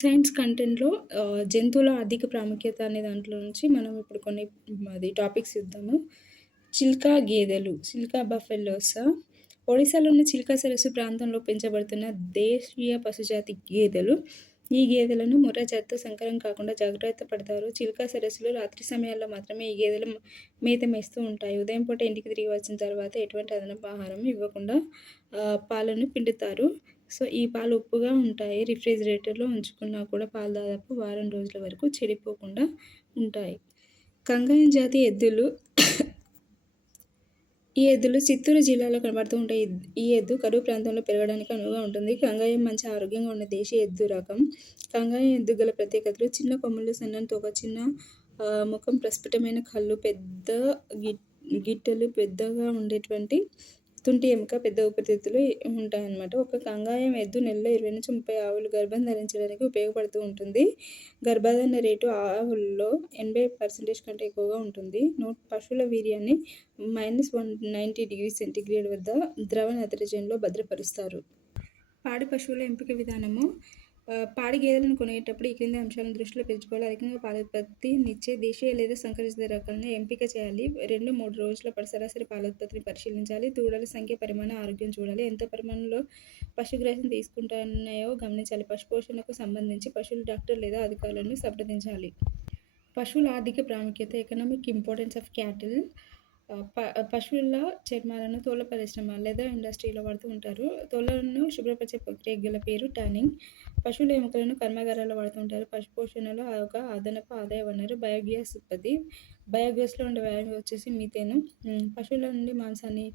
Science కంటెంట్‌లో జంతువుల అధిక ప్రాముఖ్యత అనే దాంట్లో నుంచి మనం ఇప్పుడు కొన్ని టాపిక్స్ చూద్దాము. చిల్కా గేదెలు, చిల్కా బఫెలోసా ఒడిశాలోని చిల్కా సరస్సు ప్రాంతంలో పెంచబడుతున్న దేశీయ పశుజాతి గేదెలు. ఈ గేదెలను ముర్రా జాతితో సంకరం కాకుండా జాగ్రత్త పడతారు. చిల్కా సరస్సులో రాత్రి సమయాల్లో మాత్రమే ఈ గేదెలు మేత మేస్తూ ఉంటాయి. ఉదయం పూట ఇంటికి తిరిగి వచ్చిన తర్వాత ఎటువంటి అదనపు ఆహారం ఇవ్వకుండా పాలను పిండుతారు. సో, ఈ పాలు ఉప్పుగా ఉంటాయి. రిఫ్రిజిరేటర్‌లో ఉంచుకున్నా కూడా పాలు దాదాపు వారం రోజుల వరకు చెడిపోకుండా ఉంటాయి. కంగాయం జాతి ఎద్దులు ఈ ఎద్దులు చిత్తూరు జిల్లాలో కనబడుతూ ఉంటాయి. ఈ ఎద్దు కరువు ప్రాంతంలో పెరగడానికి అనువుగా ఉంటుంది. కంగాయం మంచి ఆరోగ్యంగా ఉన్న దేశీయ ఎద్దు రకం. కంగాయం ఎద్దు గల ప్రత్యేకతలు చిన్న కొమ్ములు, సన్నని తోక, చిన్న ముఖం, ప్రస్ఫుటమైన కళ్ళు, పెద్ద గిట్టలు, పెద్దగా ఉండేటువంటి తుంటి ఎముక, పెద్ద ఊపిరితిత్తులు ఉంటాయన్నమాట. ఒక కంగాయం ఎద్దు నెలలో 20-30 ఆవులు గర్భం ధరించడానికి ఉపయోగపడుతూ ఉంటుంది. గర్భధారణ రేటు ఆవుల్లో 80% కంటే ఎక్కువగా ఉంటుంది. పశువుల వీర్యాన్ని -190°C వద్ద ద్రవ నైట్రోజన్‌లో భద్రపరుస్తారు. పాడి పశువుల ఎంపిక విధానము. పాడి గేదెలను కొనేటప్పుడు ఈ క్రింది అంశాలను దృష్టిలో పెంచుకోవాలి. అధికంగా పాలోత్పత్తినిచ్చే దేశీయ లేదా సంకరిత రకాలను ఎంపిక చేయాలి. 2-3 రోజుల పాటు సరాసరి పాలోత్పత్తిని పరిశీలించాలి. దూడల సంఖ్య, పరిమాణం, ఆరోగ్యం చూడాలి. ఎంత పరిమాణంలో పశుగ్రాసం తీసుకుంటున్నాయో గమనించాలి. పశుపోషణకు సంబంధించి పశువుల డాక్టర్ లేదా అధికారులను సంప్రదించాలి. పశువుల ఆర్థిక ప్రాముఖ్యత. Economic importance of cattle. పశువుల చర్మాలను తోళ్ల పరిశ్రమ లెదర్ ఇండస్ట్రీలో వాడుతూ ఉంటారు. తోళ్లను శుభ్రపరిచే ప్రక్రియకు గల పేరు టానింగ్. పశువుల ఎముకలను కర్మాగారాల్లో వాడుతూ ఉంటారు. పశు పోషణలో ఒక అదనపు ఆదాయ వనరు. బయోగ్యాస్ ఉత్పత్తి. బయోగ్యాస్లో ఉండే వాయువు వచ్చేసి మీథేను. పశువుల నుండి మాంసాన్ని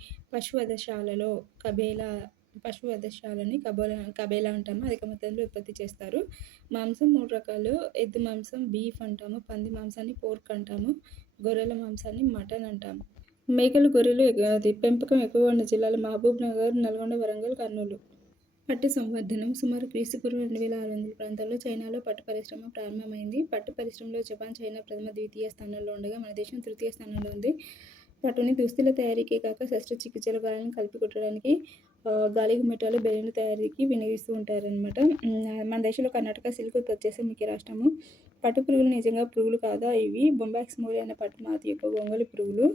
పశువధశాలని కబేలా అంటాము. అధిక మొత్తంలో ఉత్పత్తి చేస్తారు. మాంసం 3 రకాలు. ఎద్దు మాంసం బీఫ్ అంటాము. పంది మాంసాన్ని పోర్క్ అంటాము. గొర్రెల మాంసాన్ని మటన్ అంటాము. మేకలు, గొర్రెలు పెంపకం ఎక్కువగా ఉన్న జిల్లాలు మహబూబ్ నగర్, నల్గొండ, వరంగల్, కర్నూలు. పట్టు సంవర్ధనం. సుమారు క్రీస్తుపూర్వం 2600 ప్రాంతాల్లో చైనాలో పట్టు పరిశ్రమ ప్రారంభమైంది. పట్టు పరిశ్రమలో జపాన్, చైనా ప్రథమ, ద్వితీయ స్థానాల్లో ఉండగా మన దేశం తృతీయ స్థానంలో ఉంది. పట్టుని దుస్తుల తయారీకే కాక శస్త్రచికిత్సల గాయాలను కలిపి కుట్టడానికి, గాలిగుమ్మటాలు, బెలూన్ల తయారీకి వినియోగిస్తూ ఉంటారనమాట. మన దేశంలో కర్ణాటక సిల్క్ ఉత్పత్తి చేసే ముఖ్య రాష్ట్రము. పట్టు పురుగులు నిజంగా పురుగులు కాదా? ఇవి బొంబాక్స్ మోరీ అనే పట్టు మాతి యొక్క గొంగళి పురుగులు.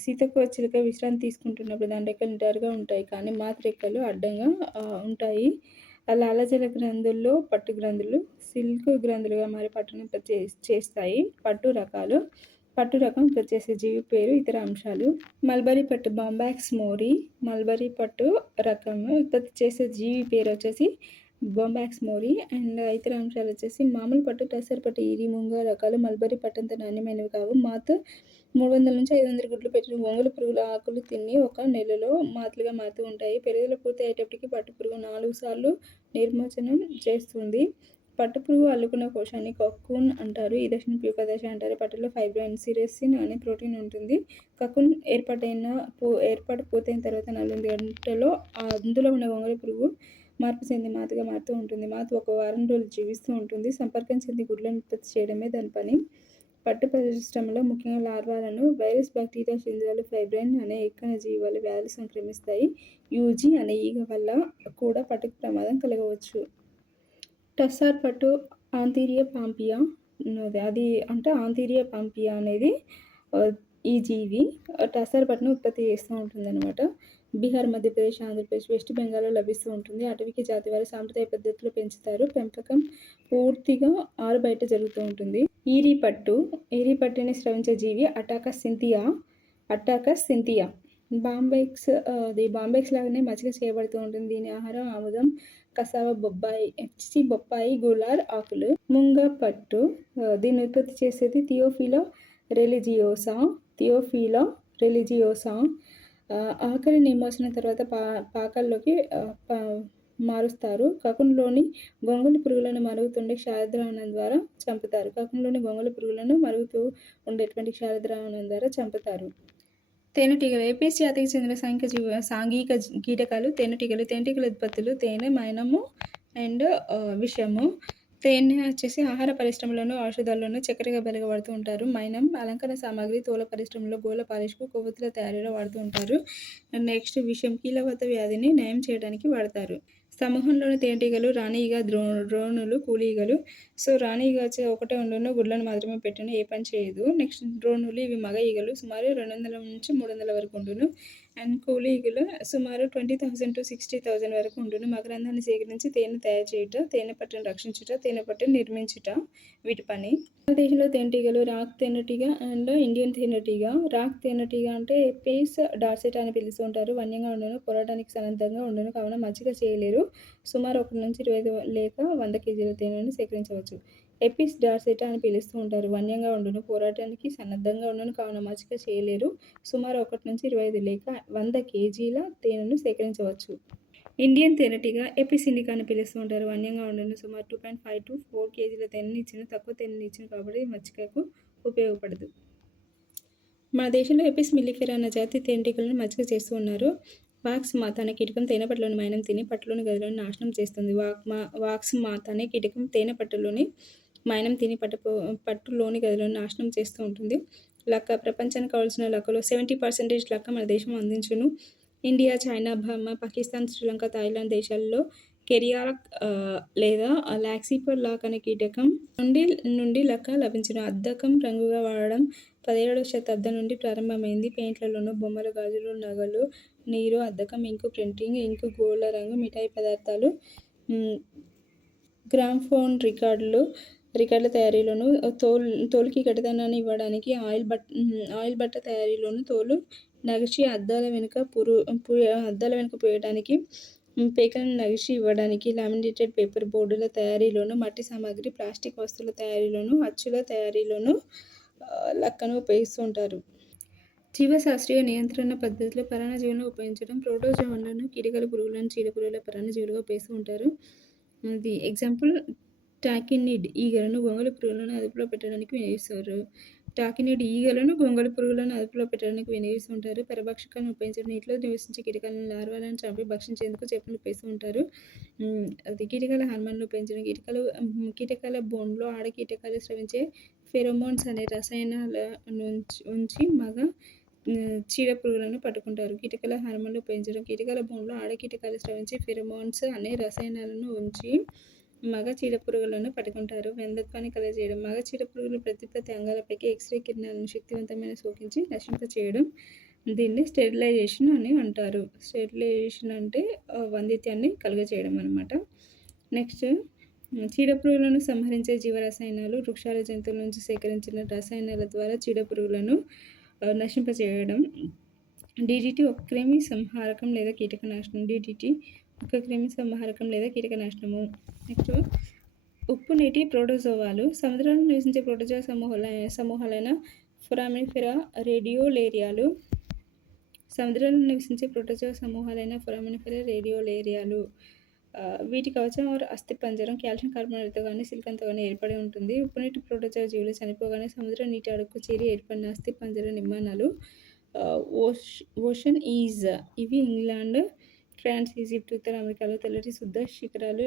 సీతకోకచిలుక విశ్రాంతి తీసుకుంటున్నప్పుడు దాని రెక్కలు నిటారుగా ఉంటాయి, కానీ మాతి రెక్కలు అడ్డంగా ఉంటాయి. లాలాజల గ్రంథుల్లో పట్టు గ్రంథులు సిల్క్ గ్రంథులుగా మారి పట్టును ఉత్పత్తి చేస్తాయి. పట్టు రకాలు. పట్టు రకం ఉత్పత్తి చేసే జీవి పేరు, ఇతర అంశాలు. మల్బరీ పట్టు బొంబాక్స్ మోరీ. మల్బరీ పట్టు రకం ఉత్పత్తి చేసే జీవి పేరు వచ్చేసి బొంబాక్స్ మోరీ. అండ్ ఇతర అంశాలు వచ్చేసి మామూలు పట్టు, టసర్ పట్టు, ఈరి, ముంగా రకాలు మల్బరీ పట్టు అంత నాణ్యమైనవి కావు. మాత్ 300-500 గుడ్లు పెట్టిన గొంగళి పురుగుల ఆకులు తిని 1 నెలలో మాతులుగా మారుతూ ఉంటాయి. పెరుగుదల పూర్తి అయ్యేటప్పటికి పట్టు పురుగు 4 సార్లు నిర్మోచనం చేస్తుంది. పట్టు పురుగు అల్లుకున్న కోశాన్ని కకూన్ అంటారు. ఈ దశను ప్యూప దశ అంటారు. పట్టులో ఫైబ్రిన్, సిరెసిన్ అనే ప్రోటీన్ ఉంటుంది. కకూన్ ఏర్పాటు పూర్తయిన తర్వాత 48 గంటల్లో అందులో ఉన్న గొంగళి పురుగు మార్పు చెంది మాతుగా మారుతూ ఉంటుంది. మాతు 1 వారం రోజులు జీవిస్తూ ఉంటుంది. సంపర్కం చెంది గుడ్లను ఉత్పత్తి చేయడమే దాని పని. పట్టు పరిశ్రమలో ముఖ్యంగా లార్వాలను వైరస్, బ్యాక్టీరియా, శిలీంధ్రాలు, ఫైబ్రిన్ అనే ఎక్కన జీవాలు వ్యాధులు సంక్రమిస్తాయి. యూజీ అనే ఈగ వల్ల కూడా పట్టుకు ప్రమాదం కలగవచ్చు. టస్సార్ పట్టు ఆంతీరియా పాంపియా ఆంతీరియా పాంపియా అనేది ఈ జీవి టస్సార్ పట్టును ఉత్పత్తి చేస్తూ ఉంటుందన్నమాట. బీహార్, మధ్యప్రదేశ్, ఆంధ్రప్రదేశ్, వెస్ట్ బెంగాల్లో లభిస్తూ ఉంటుంది. అటవీకి జాతి వారు సాంప్రదాయ పద్ధతిలో పెంచుతారు. పెంపకం పూర్తిగా ఆరుబయట జరుగుతూ ఉంటుంది. ఈరి పట్టుని స్రవించే జీవి అటాకస్ సింథియా. బాంబెక్స్ లాగానే మచ్చిక చేయబడుతూ ఉంటుంది. దీని ఆహారం ఆముదం, కసావ, బొప్పాయి, గులార్ ఆకులు. ముంగ పట్టు దీన్ని ఉత్పత్తి చేసేది థియోఫిలా రెలిజియోసా. ఆఖరి నిర్మోచనం తర్వాత పాకల్లోకి మారుస్తారు. కకున్లోని గొంగళి పురుగులను మరుగుతుండే క్షారద్రావణం ద్వారా చంపుతారు. తేనెటీగలు. ఏపిస్ జాతికి చెందిన సాంఘిక కీటకాలు తేనెటీగలు. తేనెటీగల ఉత్పత్తులు తేనె, మైనము అండ్ విషము. తేనె వచ్చేసి ఆహార పరిశ్రమలోను, ఔషధాల్లోనూ చక్కెరగా బెరగా వాడుతూ ఉంటారు. మైనం అలంకరణ సామాగ్రి, తోల పరిశ్రమలో గోళ్ళ పాలిష్కు, కొవ్వొత్తుల తయారీలో వాడుతూ ఉంటారు. నెక్స్ట్ విషం కీళ్ళవాత వ్యాధిని నయం చేయడానికి వాడతారు. సమూహంలోని తేనెటీగలు, రాణి ఈగ, డ్రోనులు, కూలీగలు. సో, రాణి ఈగ వచ్చి ఒకటే ఉండును, గుడ్లను మాత్రమే పెట్టును, ఏ పని చేయదు. నెక్స్ట్ డ్రోనులు, ఇవి మగ ఈగలు, సుమారు 200 నుంచి 300 వరకు ఉండును. అండ్ కూలీ ఈగలు సుమారు 20,000 to 60,000 వరకు ఉండును. మకరందాన్ని సేకరించి తేనె తయారు చేయుట, తేనె పట్టును రక్షించుట, తేనె పట్టును నిర్మించుట వీటి పని. భారతదేశంలో తేనెటీగలు రాక్ తేనెటీగ అండ్ ఇండియన్ తేనెటీగ. రాక్ తేనెటీగ అంటే ఎపిస్ డార్సెటా అని పిలుస్తూ ఉంటారు. వన్యంగా ఉండును, పోరాటానికి సన్నద్ధంగా ఉండును, కావున మచ్చిక చేయలేరు. సుమారు 1 నుంచి 25 లేక 100 కేజీల తేనెను సేకరించవచ్చు. ఎపిస్ డార్సెటా అని పిలుస్తూ ఉంటారు. వన్యంగా ఉండును, పోరాటానికి సన్నద్ధంగా ఉండును, కావున మచ్చిక చేయలేరు. సుమారు 1 నుంచి 25 లేక 100 కేజీల తేనెను సేకరించవచ్చు. ఇండియన్ తేనెటీగ ఎపిస్ ఇండికా అని పిలుస్తూ ఉంటారు. వన్యంగా ఉండును, సుమారు 2.5 to 4 కేజీల తేనెని ఇచ్చిన, తక్కువ తేనెని ఇచ్చిన కాబట్టి మచ్చికకు ఉపయోగపడదు. మన దేశంలో ఎపిస్ మిల్లిఫెరా అన్న జాతి తేనెటీగలను మచ్చిక చేస్తూ ఉన్నారు. వాక్స్ మాత్ అనే కీటకం తేనె పట్టులోని మైనం తిని పట్టులోని గదులను నాశనం చేస్తుంది. వాక్స్ మాత్ అనే కీటకం తేనె పట్టులోని మైనం తిని పట్టులోని గదులను నాశనం చేస్తూ ఉంటుంది. లక్క ప్రపంచానికి కావాల్సిన లక్కలో 70% లక్క మన దేశం అందించును. India, China, Burma, Pakistan, Sri Lanka, Thailand దేశాల్లో కెరియాక్ లేదా లాక్సిపర్ లాక్ అనే కీటకం నుండి లక్క లభించును. అద్దకం రంగుగా వాడడం 17వ శతాబ్దం నుండి ప్రారంభమైంది. పెయింట్లలోనూ, బొమ్మలు, గాజులు, నగలు, నీరు, అద్దకం, ఇంకు, ప్రింటింగ్ ఇంకు, గోళ్ళ రంగు, మిఠాయి పదార్థాలు, గ్రామ్ఫోన్ రికార్డుల తయారీలోను, తోలుకి గట్టిదనాన్ని ఇవ్వడానికి, ఆయిల్ బట్ట తయారీలోను, తోలు నగిషి అద్దాల వెనుక పూయడానికి, పేకలను నగిషి ఇవ్వడానికి, లామినేటెడ్ పేపర్ బోర్డుల తయారీలోను, మట్టి సామాగ్రి, ప్లాస్టిక్ వస్తువుల తయారీలోను, అచ్చుల తయారీలోను లక్కను ఉపయోగిస్తూ ఉంటారు. జీవశాస్త్రీయ నియంత్రణ పద్ధతిలో పరాన్నజీవులను ఉపయోగించడం. ప్రోటోజోన్లను, కీటకాల పురుగులను, చీడపురుగుల పరాన్నజీవులుగా ఉపయోగిస్తూ ఉంటారు. ది ఎగ్జాంపుల్ టాకినిడ్ ఈగలను గొంగళి పురుగులను అదుపులో పెట్టడానికి వినియోగిస్తారు. గొంగళి పురుగులను అదుపులో పెట్టడానికి వినియోగిస్తుంటారు. పరభక్షకాలను ఉపయోగించడం. నీటిలో నివసించే కీటకాలను, లార్వాలను చంపి భక్షించేందుకు చేపలను ఉపయోగిస్తూ ఉంటారు. కీటకాల హార్మోన్లు ఉపయోగించడం. కీటకాల బోన్లో ఆడ కీటకాలు స్రవించే ఫెరోమోన్స్ అనే రసాయనాల ఉంచి మగ చీడపురుగులను పట్టుకుంటారు. కీటకాల హార్మోన్లు ఉపయోగించడం. కీటకాల బోన్లో ఆడ కీటకాలు స్రవించే ఫెరోమోన్స్ అనే రసాయనాలను ఉంచి మగ చీడపురుగులను పట్టుకుంటారు. వ్యంధత్వాన్ని కలుగజేయడం. మగ చీడపురుగులు ప్రతి అంగాలపైకి ఎక్స్రే కిరణాలను శక్తివంతమైన సోకించి నశింపచేయడం. దీన్ని స్టెరిలైజేషన్ అని అంటారు. స్టెరిలైజేషన్ అంటే వంధిత్యాన్ని కలుగజేయడం అన్నమాట. నెక్స్ట్ చీడపురుగులను సంహరించే జీవరసాయనాలు. వృక్షాల, జంతువుల నుంచి సేకరించిన రసాయనాల ద్వారా చీడపురుగులను నశింపచేయడం. DDT ఒక క్రిమి సంహారకం లేదా కీటకనాశనం. DDT ఒక క్రిమి సంహారకం లేదా కీటకనాశనము. నెక్స్ట్ ఉప్పు నీటి ప్రోటోజోవాలు. సముద్రంలో నివసించే ప్రోటోజోవా సమూహాలైన ఫొరామినిఫెరా, రేడియోలేరియాలు. సముద్రంలో నివసించే ప్రోటోజోవా సమూహాలైన ఫొరామినిఫెరా, రేడియోలేరియాలు. వీటి కవచం అస్థిపంజరం కాల్షియం కార్బోనేట్తో కానీ సిలికాన్తో కానీ ఏర్పడి ఉంటుంది. ఉప్పునీటి ప్రోటోజోవా జీవులు చనిపోగానే సముద్ర నీటి అడుగుకు చేరి ఏర్పడిన అస్థిపంజర నిర్మాణాలు ఓషన్ ఈజ్. ఇవి ఇంగ్లాండ్, ఫ్రాన్స్, ఈజిప్ట్, ఉత్తర అమెరికాలో తెల్లటి శుద్ధ శిఖరాలు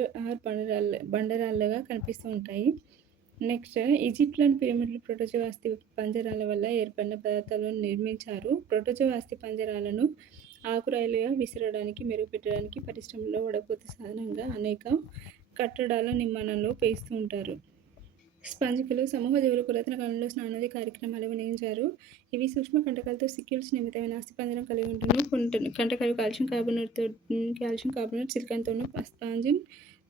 బండరాళ్ళగా కనిపిస్తూ ఉంటాయి. నెక్స్ట్ ఈజిప్ట్లోని పిరమిడ్లు ప్రోటోజోవా అస్థి పంజరాల వల్ల ఏర్పడిన పదార్థాలను నిర్మించారు. ప్రోటోజోవా అస్థి పంజరాలను ఆకురాయిలుగా విసరడానికి, మెరుగుపెట్టడానికి, పరిశ్రమలో వడపోత సాధనంగా అనేక కట్టడాల నిర్మాణంలో ఉపయోగిస్తూ ఉంటారు. స్పంజికలు. సమూహ జీవులు పురాతన కాలంలో స్నానాది కార్యక్రమాలు వినియోగించారు. ఇవి సూక్ష్మ కంటకాలతో సిక్యూల్స్ నిమిత్తమైన అస్థిపంజరం కలిగి ఉంటును. కంటకాలు కాల్షియం కార్బోనేట్ సిలికాన్తోనూ స్పాంజిన్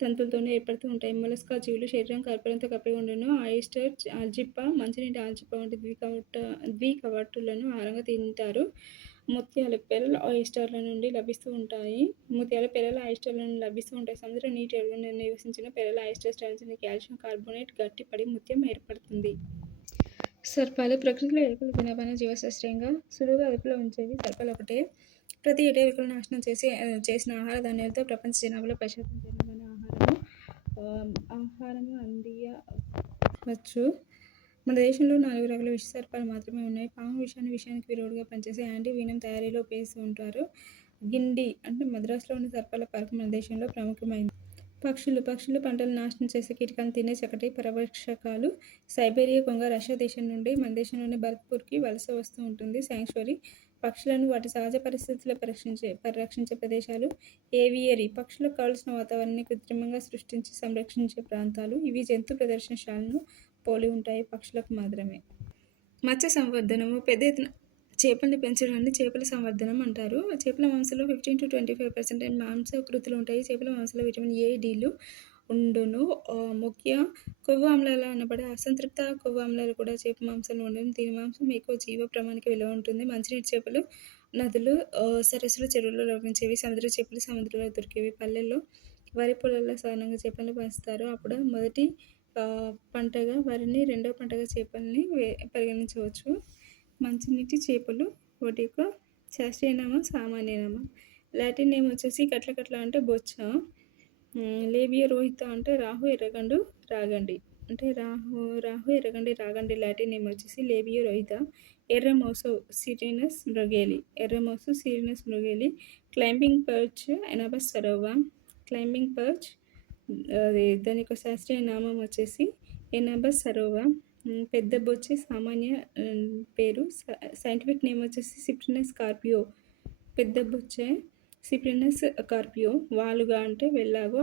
తంతులతోనూ ఏర్పడుతూ ఉంటాయి. మొలస్కా జీవులు శరీరం కార్బనంతో కప్పి ఉండును. ఆయిస్టర్, ఆల్జిప్ప, మంచినీటి ఆల్జిప్ప వంటి ద్వికవటులను ఆహారంగా తింటారు. ముత్యాలు పెరల్ ఆయిస్టర్ల నుండి లభిస్తూ ఉంటాయి. సముద్ర నీటి అడుగున నివసించిన పెరల్ ఆయిస్టర్ స్రవించిన కాల్షియం కార్బోనేట్ గట్టిపడి ముత్యం ఏర్పడుతుంది. సర్పాలు. ప్రకృతిలో ఎలుకలు జనాభాను జీవశాస్త్రీయంగా సులువుగా అదుపులో ఉంచేవి సర్పాలు ఒకటే. ప్రతి ఏటా ఎలుకలను నాశనం చేసిన ఆహార ధాన్యాలతో ప్రపంచ జనాభాలో 10% జనాభాను ఆహారము అందియవచ్చు. మన దేశంలో 4 రకాల విషసర్పాలు మాత్రమే ఉన్నాయి. పాము విషానికి విరోధిగా పనిచేసే యాంటీ వీనం తయారీలో ఉపయోగిస్తూ ఉంటారు. గిండి అంటే మద్రాసులో ఉన్న సర్పాల పార్కు మన దేశంలో ప్రాముఖ్యమైంది. పక్షులు పంటలను నాశనం చేసే కీటకాలను తినే చక్కటి పరభక్షకాలు. సైబేరియా కొంగ రష్యా దేశం నుండి మన దేశంలోని భరత్పూర్కి వలస వస్తూ ఉంటుంది. శాంక్చురీ పక్షులను వాటి సహజ పరిస్థితుల్లో పరిరక్షించే ప్రదేశాలు. ఏవియరీ పక్షులకు కావలసిన వాతావరణాన్ని కృత్రిమంగా సృష్టించి సంరక్షించే ప్రాంతాలు. ఇవి జంతు ప్రదర్శనశాలను పోలి ఉంటాయి, పక్షులకు మాత్రమే. మత్స్య సంవర్ధనము పెద్ద ఎత్తున చేపల్ని పెంచడాన్ని చేపల సంవర్ధనం అంటారు. చేపల మాంసంలో 15-25% మాంసకృతులు ఉంటాయి. చేపల మాంసంలో విటమిన్ ఏ, డీలు ఉండును. ముఖ్య కొవ్వు ఆమ్లాలు అనబడే అసంతృప్త కొవ్వు ఆమ్లాలు కూడా చేప మాంసంలో ఉండను. దీని మాంసం ఎక్కువ జీవ ప్రమాణిక విలువ ఉంటుంది. మంచినీటి చేపలు నదులు, సరస్సులు, చెరువుల్లో లభించేవి. సముద్ర చేపలు సముద్రంలో దొరికేవి. పల్లెల్లో వరి పొలాల్లో సాధారణంగా చేపలను పెంచుతారు. అప్పుడు మొదటి పంటగా వరిని, రెండవ పంటగా చేపల్ని పరిగణించవచ్చు. మంచినీటి చేపలు వాటి యొక్క శాస్త్రీయ నామం, సామాన్య నామం. లాటిన్ నేమ్ వచ్చేసి కట్ల అంటే బొచ్చ. లేబియో రోహిత అంటే రాహు, ఎర్రగండు, రాగండి. అంటే రాహు ఎర్రగండి, రాగండి లాటిన్ నేమ్ వచ్చేసి లేబియో రోహిత. ఎర్రమోసు Cirrhinus mrigala. Climbing perch Anabas సరోవా. క్లైంబింగ్ పర్చ్ దాని యొక్క శాస్త్రీయ నామం వచ్చేసి ఎనబస్ సరోవా. పెద్ద బొచ్చి సామాన్య పేరు. సైంటిఫిక్ నేమ్ వచ్చేసి సిప్రినస్ కార్పియో. పెద్ద బొచ్చే సిప్రినస్ కార్పియో. వాలుగా అంటే వెల్లాగో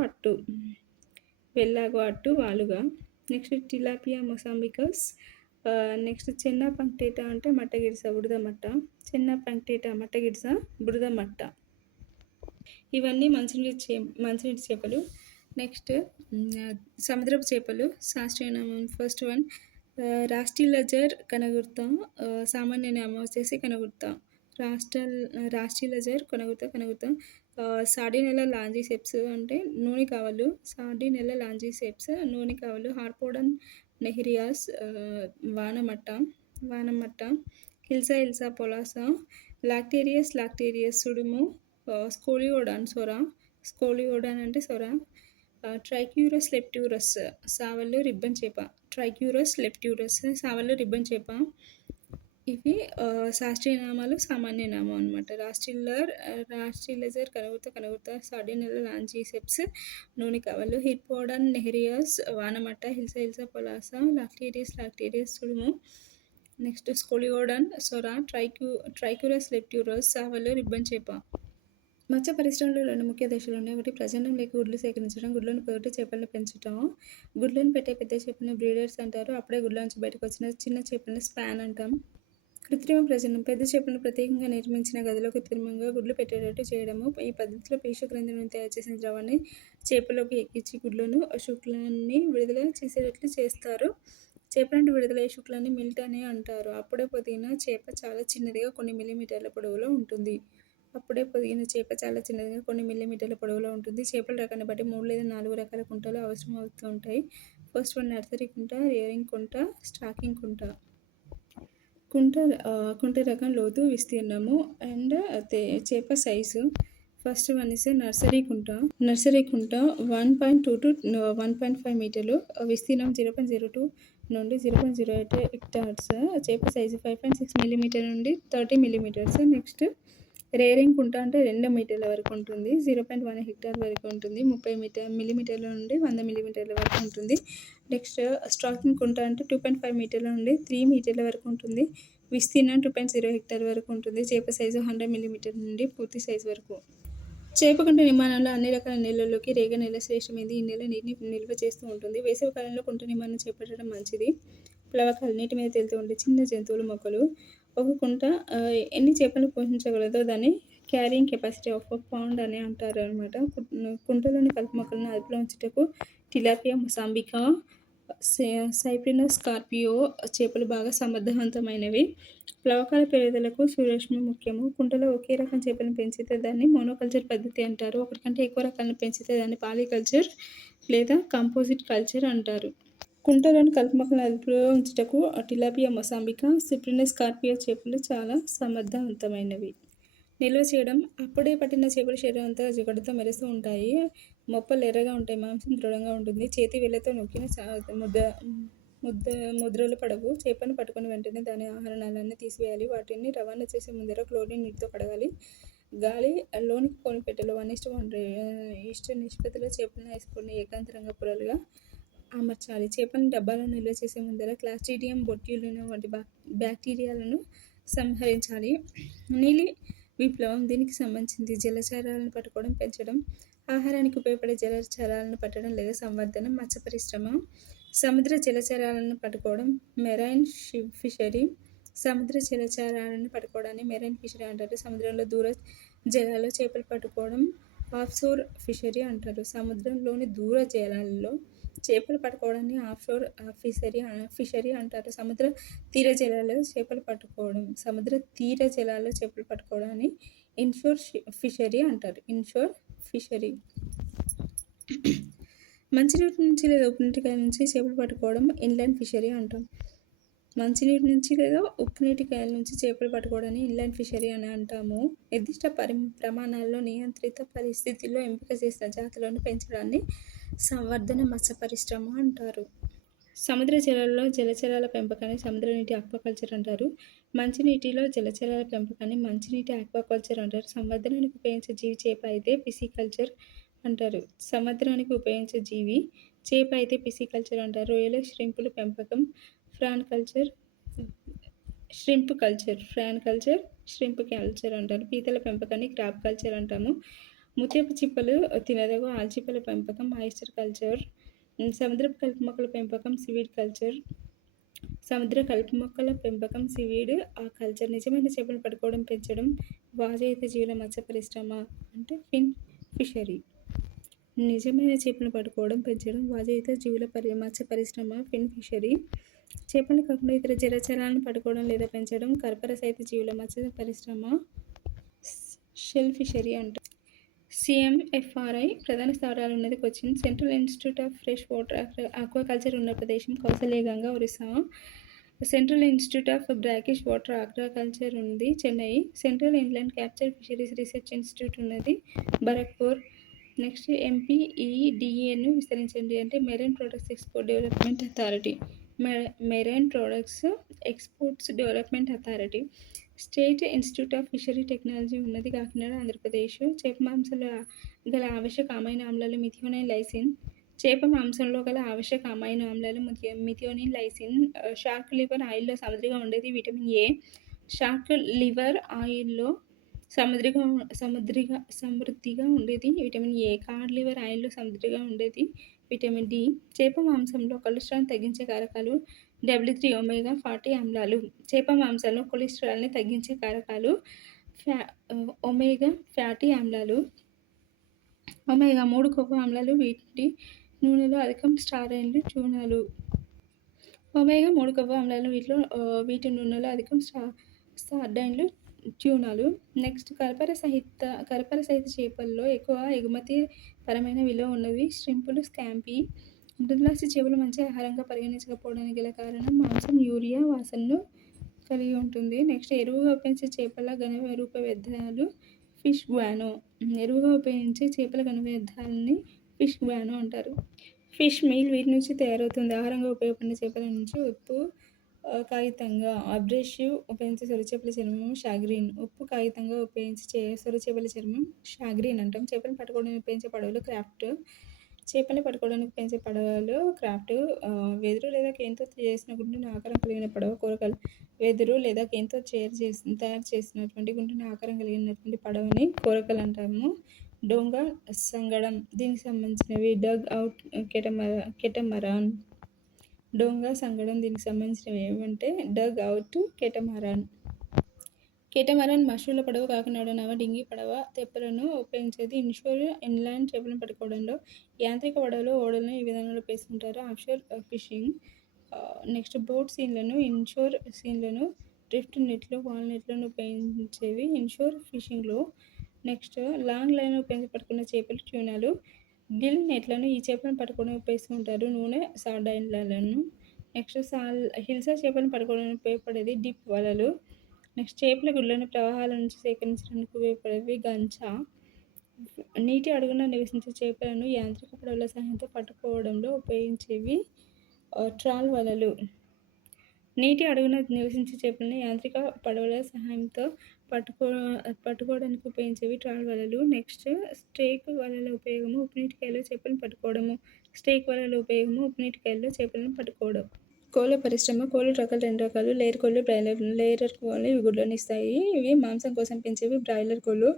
అట్టు వాలుగా. Next Tilapia mossambicus. Next Channa punctata అంటే మట్టగిడ్స, బురద మట్ట. చెన్న పంక్టేటా మట్టగిడ్స, బురద మట్ట. ఇవన్నీ మంచినీటి చేపలు. నెక్స్ట్ సముద్రపు చేపలు. శాస్త్రీయ నామం ఫస్ట్ వన్ రాస్టిలజర్ కనగుర్త. సామాన్య నామం వచ్చేసి కనగుర్త. రాస్టిలజర్ కనగుర్త. సార్డినెల్లా లాంజిసెప్స్ అంటే నూనె కావలు. సార్డినెల్లా లాంజిసెప్స్ నూనె కావలు. హార్పోడన్ నెహ్రియాస్ వానమట్ట. హిల్సా పొలాసా. లాక్టేరియస్ సుడుము. స్కోలియోడాన్ అంటే సొర. ట్రైక్యూరస్ లెప్ట్యూరస్ సావల్లో రిబ్బన్ చేప. సావల్లో రిబ్బన్ చేప. ఇవి శాస్త్రీయ నామాలు, సామాన్య నామం అనమాట. రాస్టిలజర్ కనగుర్త. సార్డినెల్లా లాంజిసెప్స్ నూనె కావలు. హిర్పోడన్ నెహ్రియాస్ వానమట్ట. హిల్సా పొలాసా. లాక్టేరియస్ సుడుము. నెక్స్ట్ స్కోలియోడాన్ సొర. ట్రైక్యూరస్ లెప్ట్యూరస్ సావల్లో రిబ్బన్ చేప. మత్స్య పరిశ్రమలో 2 ముఖ్య దశలు ఉన్నాయి. ఒకటి ప్రజననం లేక గుడ్లు సేకరించడం. గుడ్లను పొదిగి చేపలను పెంచడం. గుడ్లను పెట్టే పెద్ద చేపలను బ్రీడర్స్ అంటారు. అప్పుడే గుడ్ల నుంచి బయటకు వచ్చిన చిన్న చేపలను స్పాన్ అంటాం. కృత్రిమ ప్రజననం పెద్ద చేపలను ప్రత్యేకంగా నిర్మించిన గదిలో కృత్రిమంగా గుడ్లు పెట్టేటట్టు చేయడము. ఈ పద్ధతిలో పీచు గ్రంథి నుండి తయారు చేసిన ద్రవాన్ని చేపలోకి ఎక్కించి గుడ్లను, శుక్లాన్ని విడుదల చేసేటట్లు చేస్తారు. చేప నుండి విడుదలయ్యే శుక్లాన్ని మిల్ట్ అని అంటారు. అప్పుడే పొదిగిన చేప చాలా చిన్నదిగా కొన్ని మిల్లీమీటర్ల పొడవులో ఉంటుంది. చేపల రకాన్ని బట్టి 3 లేదా 4 రకాల కుంటలు అవసరం అవుతూ ఉంటాయి. ఫస్ట్ వన్ నర్సరీ కుంట, రేరింగ్ కుంట, స్టాకింగ్ కుంట. కుంట రకం, లోతు, విస్తీర్ణము అండ్ చేప size. First one is nursery Kunta. 1.2 to 1.5 మీటర్లు. విస్తీర్ణం 0.02 నుండి 0.08 హెక్టార్స్. చేప సైజు 5.6 మిల్లీమీటర్ నుండి 30 మిల్లీమీటర్స్. నెక్స్ట్ రేరింగ్ కుంట అంటే 2 మీటర్ల వరకు ఉంటుంది. 0.1 హెక్టార్ వరకు ఉంటుంది. 30 మిల్లీమీటర్ల నుండి 100 మిల్లీమీటర్ల వరకు ఉంటుంది. నెక్స్ట్ స్టాకింగ్ కుంట అంటే 2.5 మీటర్ల నుండి 3 మీటర్ల వరకు ఉంటుంది. విస్తీర్ణం 2.0 హెక్టార్ వరకు ఉంటుంది. చేప సైజు 100 మిల్లీమీటర్ నుండి పూర్తి సైజు వరకు. చేపకుంట నిర్మాణంలో అన్ని రకాల నీళ్ళలోకి రేగ నేల శ్రేష్టమైంది. ఈ నేల నీటిని నిల్వ చేస్తూ ఉంటుంది. వేసవి కాలంలో కుంట నిర్మాణం చేపట్టడం మంచిది. ప్లవకాలు నీటి మీద తేలుతూ ఉండే చిన్న జంతువులు, మొక్కలు. ఒక కుంట ఎన్ని చేపలను పోషించగలదో దాన్ని క్యారింగ్ కెపాసిటీ ఆఫ్ పౌండ్ అని అంటారు అనమాట. కుంటలోని కలుపు మొక్కలను అదుపులో ఉంచుటకు టిలాపియా మొసాంబికా, సైప్రినస్ కార్పియో చేపలు బాగా సమర్థవంతమైనవి. ప్లవకాల పెరుగుదలకు సూర్యరశ్మి ముఖ్యము. కుంటలో ఒకే రకం చేపలను పెంచితే దాన్ని మోనోకల్చర్ పద్ధతి అంటారు. ఒకటి కంటే ఎక్కువ రకాలను పెంచితే దాన్ని పాలికల్చర్ లేదా కంపోజిట్ కల్చర్ అంటారు. కుంటలోని కలుపు మొక్కలను అదుపులో ఉంచుటకు టిలాపియా మొసాంబికా, సిప్రినస్ కార్పియో చేపలు చాలా సమర్థవంతమైనవి. నిల్వ చేయడం అప్పుడే పట్టిన చేపలు శరీరం అంతా జిగటతో మెరుస్తూ ఉంటాయి. మొప్పలు ఎర్రగా ఉంటాయి. మాంసం దృఢంగా ఉంటుంది. చేతి వేళ్ళతో నొక్కిన ముద్రలు పడవు. చేపను పట్టుకుని వెంటనే దాని ఆహార నాళాన్ని తీసివేయాలి. వాటిని రవాణా చేసే ముందర క్లోరిన్ నీటితో కడగాలి. గాలి లోనికి పోని పెట్టెలో 1:1 నిష్పత్తిలో చేపలను వేసుకొని ఏకాంతరంగా పొరలుగా అమర్చాలి. చేపలను డబ్బాలో నిల్వ చేసే ముందర క్లాస్ట్రీడియం బొట్యులినం వంటి బ్యాక్టీరియాలను సంహరించాలి. నీలి విప్లవం దీనికి సంబంధించింది. జలచరాలను పట్టుకోవడం, పెంచడం, ఆహారానికి ఉపయోగపడే జలచరాలను పట్టడం లేదా సంవర్ధనం. మత్స్య పరిశ్రమ సముద్ర జలచరాలను పట్టుకోవడం, మెరైన్ ఫిషరీ. సముద్ర జలచరాలను పట్టుకోవడాన్ని మెరైన్ ఫిషరీ అంటారు. సముద్రంలో దూర జలాల్లో చేపలు పట్టుకోవడం ఆఫ్షోర్ ఫిషరీ అంటారు. సముద్రంలోని దూర జలాల్లో చేపలు పట్టుకోవడాన్ని ఆఫ్షోర్ ఫిషరీ అంటారు. సముద్ర తీర జలాల్లో చేపలు పట్టుకోవడం సముద్ర తీర జలాల్లో చేపలు పట్టుకోవడాన్ని ఇన్షోర్ ఫిషరీ అంటారు. Ensure fishery. మంచినీటి నుంచి లేదా ఉప్పు నీటికాయల నుంచి చేపలు పట్టుకోవడం ఇన్లాండ్ ఫిషరీ అంటాం. మంచినీటి నుంచి లేదా ఉప్పు నీటికాయల నుంచి చేపలు పట్టుకోవడాన్ని ఇన్లాండ్ ఫిషరీ అని అంటాము. నిర్దిష్ట ప్రమాణాల్లో నియంత్రిత పరిస్థితుల్లో ఎంపిక చేసిన జాతులను పెంచడాన్ని సంవర్ధన మత్స్య పరిశ్రమ అంటారు. సముద్ర జలాల్లో జలచరాల పెంపకాన్ని సముద్ర నీటి ఆక్వాకల్చర్ అంటారు. మంచినీటిలో జలచరాల పెంపకాన్ని మంచినీటి ఆక్వాకల్చర్ అంటారు. సంవర్ధనానికి ఉపయోగించే జీవి చేప అయితే పిసికల్చర్ అంటారు. సముద్రానికి ఉపయోగించే జీవి చేప అయితే పిసికల్చర్ అంటారు. రొయ్యల ష్రింపుల పెంపకం ఫ్రాన్ కల్చర్ ష్రింప్ కల్చర్ అంటారు. పీతల పెంపకాన్ని క్రాబ్ కల్చర్ అంటాము. ముత్యపు చిప్పలు తినదగు ఆల్చిప్పల పెంపకం ఆయిస్టర్ కల్చర్. సముద్రపు కలుపు మొక్కల పెంపకం సివీడ్ కల్చర్. సముద్ర కలుపు మొక్కల పెంపకం సివీడ్ కల్చర్. నిజమైన చేపలు పట్టుకోవడం, పెంచడం వాజయిత జీవుల మత్స్య పరిశ్రమ అంటే ఫిన్ ఫిషరీ. నిజమైన చేపలను పట్టుకోవడం, పెంచడం వాజయిత జీవుల మత్స్య పరిశ్రమ ఫిన్ ఫిషరీ. చేపలు కాకుండా ఇతర జలచరాలను పట్టుకోవడం లేదా పెంచడం కర్పర సహిత జీవుల మత్స్య పరిశ్రమ షెల్ ఫిషరీ అంటారు. CMFRI ప్రధాన స్థావరాలు ఉన్నది Cochin. Central institute of fresh water aquaculture ఉన్న ప్రదేశం Kausalyaganga, Orissa. Central institute of brackish water aquaculture ఉంది Chennai. Central inland capture fisheries research institute ఉన్నది బరక్పూర్. నెక్స్ట్ MPEDAను విస్తరించండి అంటే marine products export development authority. Marine products exports development authority. State institute of fishery technology ఉన్నది కాకినాడ, ఆంధ్రప్రదేశ్. చేప మాంసంలో గల ఆవశ్యక అమైనో ఆమ్లాలు మిథియోనైన్, లైసిన్. చేప మాంసంలో గల ఆవశ్యక అమైనో ఆమ్లాలు మిథియోనిన్, లైసిన్. షార్క్ లివర్ ఆయిల్లో సమృద్ధిగా ఉండేది విటమిన్ ఏ. షార్క్ లివర్ ఆయిల్లో సమృద్ధిగా ఉండేది విటమిన్ ఏ. కాడ్ లివర్ ఆయిల్లో సమృద్ధిగా ఉండేది విటమిన్ డి. చేప మాంసంలో కొలెస్ట్రాల్ తగ్గించే కారకాలు W3 ఒమేగా ఫ్యాటీ ఆమ్లాలు. చేప మాంసంలో కొలెస్ట్రాల్ని తగ్గించే కారకాలు ఒమేగా ఫ్యాటీ ఆమ్లాలు. ఒమేగా 3 కొవ్వు ఆమ్లాలు వీటి నూనెలో అధికం స్టారైన్లు, ట్యూనాలు. ఒమేగా 3 కొవ్వు ఆమ్లాలు వీటి నూనెలో అధికం సార్డైన్లు, ట్యూనాలు. నెక్స్ట్ కర్పర సహిత చేపల్లో ఎక్కువ ఎగుమతి పరమైన విలువ ఉన్నవి ష్రింపులు, స్కాంపీ. మృదులాస్థి చేపలు మంచి ఆహారంగా పరిగణించకపోవడానికి గల కారణం మాంసం యూరియా వాసనను కలిగి ఉంటుంది. నెక్స్ట్ ఎరువుగా ఉపయోగించే చేపల ఘన రూప వ్యర్థాలు ఫిష్ గ్వానో. ఎరువుగా ఉపయోగించే చేపల ఘన వ్యర్థాలని ఫిష్ గ్వానో అంటారు. ఫిష్ మీల్ వీటి నుంచి తయారవుతుంది. ఆహారంగా ఉపయోగపడిన చేపల నుంచి ఉప్పు కాగితంగా అబ్రేసివ్ ఉపయోగించే సొరచేపల చర్మం షాగ్రీన్. ఉప్పు కాగితంగా ఉపయోగించే సొరచేపల చర్మం షాగ్రీన్ అంటాం. చేపలను పట్టుకోవడానికి ఉపయోగించే పడవలు క్రాఫ్ట్. చేపల్ని పట్టుకోవడానికి ఉపయోగించే పడవలు క్రాఫ్ట్. వెదురు లేదా కేన్తో చేసిన గుండ్రని ఆకారం కలిగిన పడవ కోరకల్. వెదురు లేదా కేన్తో తయారు చేసినటువంటి గుండ్రని ఆకారం కలిగినటువంటి పడవని కోరకల్ అంటాము. డోంగా సంగడం దీనికి సంబంధించినవి డగ్ అవుట్ కెటమరాన్. డోంగా సంగడం దీనికి సంబంధించినవి ఏమంటే డగ్ అవుట్ కెటమరాన్. కెటమరాన్ మష్రూల పడవ, కాకినాడ నవ డింగి పడవ, తెప్పలను ఉపయోగించేది ఇన్షోర్ ఇన్లాండ్ చేపలను పట్టుకోవడంలో. యాంత్రిక పడవలు ఓడలను ఈ విధానంలో పేర్కొంటారు. Offshore fishing. నెక్స్ట్ బోట్ సీన్లను, ఇన్షోర్ సీన్లను, డ్రిఫ్ట్ నెట్లు, వాల్ నెట్లను ఉపయోగించేవి ఇన్షోర్ ఫిషింగ్లో. నెక్స్ట్ లాంగ్ లైన్ ఉపయోగించి పట్టుకున్న చేపలు ట్యూనాలు. గిల్ నెట్లను ఈ చేపలను పట్టుకోవడానికి ఉపయోగిస్తుంటారు. నూనె సార్డైన్లను. నెక్స్ట్ హిల్సా చేపలను పట్టుకోవడానికి ఉపయోగపడేది డిప్ వలలు. నెక్స్ట్ చేపల గుడ్లను ప్రవాహాల నుంచి సేకరించడానికి ఉపయోగపడేవి గంచా. నీటి అడుగున నివసించే చేపలను యాంత్రిక పడవల సహాయంతో పట్టుకోవడంలో ఉపయోగించేవి ట్రాల్ వలలు. నీటి అడుగున నివసించే చేపలను యాంత్రిక పడవల సహాయంతో పట్టుకోవడానికి ఉపయోగించేవి ట్రాల్ వలలు. నెక్స్ట్ స్టేక్ వలల ఉపయోగము ఉప్పునీటికాయల్లో చేపలను పట్టుకోవడము. స్టేక్ వలల ఉపయోగము ఉప్పునీటికాయల్లో చేపలను పట్టుకోవడం. కోళ్ళ పరిశ్రమ. కోళ్ళ రకాలు 2 రకాలు. లేయర్ కోళ్ళు, బ్రాయిలర్. లేయర్ కోళ్ళు ఇవి గుడ్లనిస్తాయి. ఇవి మాంసం కోసం పెంచేవి బ్రాయిలర్ కోళ్ళు.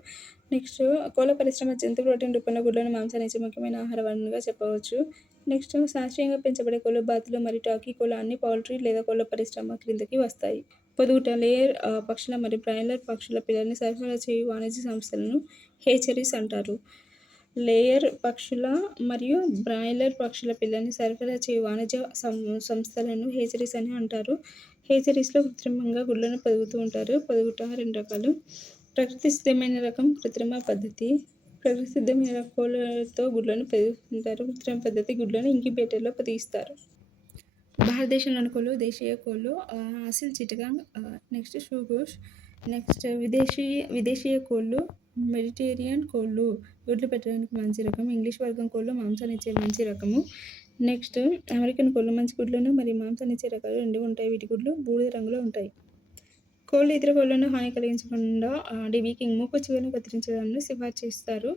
నెక్స్ట్ కోళ్ళ పరిశ్రమ జంతు ప్రోటీన్ రూపంలో గుడ్లను మాంసాన్నిచ్చే ముఖ్యమైన ఆహార వనరుగా చెప్పవచ్చు. నెక్స్ట్ శాస్త్రీయంగా పెంచబడే కోళ్ళు, బాతులు మరియు టాకీ కోళ్ళు అన్ని పౌల్ట్రీ లేదా కోళ్ళ పరిశ్రమ క్రిందకి వస్తాయి. పొదుగుట లేయర్ పక్షుల మరియు బ్రాయిలర్ పక్షుల పిల్లల్ని సరఫరా చేయు వాణిజ్య సంస్థలను హేచరీస్ అంటారు. లేయర్ పక్షుల మరియు బ్రాయిలర్ పక్షుల పిల్లల్ని సరఫరా చేయు వాణిజ్య సంస్థలను హేచరీస్ అని అంటారు. హేచరీస్లో కృత్రిమంగా గుడ్లను పొదుగుతూ ఉంటారు. పొదుగుట 2 రకాలు. ప్రకృతి సిద్ధమైన రకం, కృత్రిమ పద్ధతి. ప్రకృతి సిద్ధమైన కోళ్ళతో గుడ్లను పొదుగుతుంటారు. కృత్రిమ పద్ధతి గుడ్లను ఇంక్యుబేటర్లో పొదిగిస్తారు. భారతదేశంలోని కోళ్ళు దేశీయ కోళ్ళు, అసిల్ చిటగాంగ్, నెక్స్ట్ షూగోష్. నెక్స్ట్ విదేశీయ కోళ్ళు మెడిటేరియన్ కోళ్ళు, గుడ్లు పెట్టడానికి మంచి రకం. ఇంగ్లీష్ వర్గం కోళ్ళు మాంసాన్ని ఇచ్చే మంచి రకము. నెక్స్ట్ అమెరికన్ కోళ్ళు మంచి గుడ్లను మరియు మాంసాన్ని ఇచ్చే రకాలు 2 ఉంటాయి. వీటి గుడ్లు బూడిద రంగులో ఉంటాయి. కోళ్ళు ఇతర కోళ్ళను హాని కలిగించకుండా డీబీకింగ్ మూకు చివరను కత్తిరించడాన్ని సిఫార్సు చేస్తారు.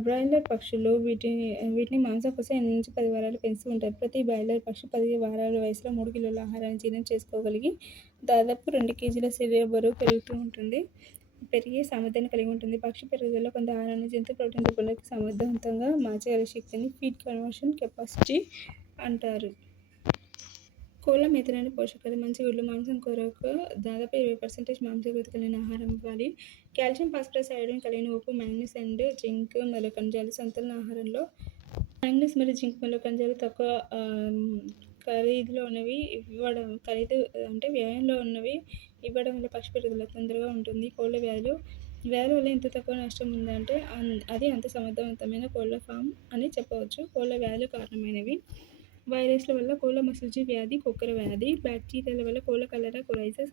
బ్రాయిలర్ పక్షులు వీటిని మాంసం కోసం 8 నుంచి 10 వారాలు పెంచుతూ ఉంటారు. ప్రతి బ్రాయిలర్ పక్షి 10 వారాల వయసులో 3 కిలోల ఆహారాన్ని జీర్ణం చేసుకోగలిగి దాదాపు 2 కేజీల శరీర బరువు పెరిగే సామర్థ్యాన్ని కలిగి ఉంటుంది. పక్షి పెరుగుదలలో కొంత ఆహారాన్ని జంతు ప్రోటీన్ రూపంలోకి సమర్థవంతంగా మార్చగల శక్తిని ఫీడ్ కన్వర్షన్ కెపాసిటీ అంటారు. కోళ్ళ మేతలోని పోషకాలు మంచి గుడ్లు మాంసం కొరకు దాదాపు 20% మాంసకృతి కలిగిన ఆహారం ఇవ్వాలి. కాల్షియం, ఫాస్ఫరస్, ఐరన్ కలిగిన ఉప్పు, మ్యాంగనీస్ అండ్ జింక్ మరియు ఖనిజాలు సంతులన ఆహారంలో. మ్యాంగనీస్ మరియు జింక్ మరియు ఖనిజాలు తక్కువ ఖరీదులో ఉన్నవి ఇవ్వడం వ్యయంలో ఉన్నవి ఇవ్వడం వల్ల పక్షి పెరుగుదల తొందరగా ఉంటుంది. కోళ్ళ వ్యాధుల వల్ల ఎంత తక్కువ నష్టం ఉందంటే అది అంత సమర్థవంతమైన కోళ్ళ ఫామ్ అని చెప్పవచ్చు. కోళ్ళ వ్యాధులు కారణమైనవి: వైరస్ల వల్ల కోళ్ళ మసూచి వ్యాధి, కుక్కర వ్యాధి. బ్యాక్టీరియాల వల్ల కోళ్ళ కలరా, కురైజా,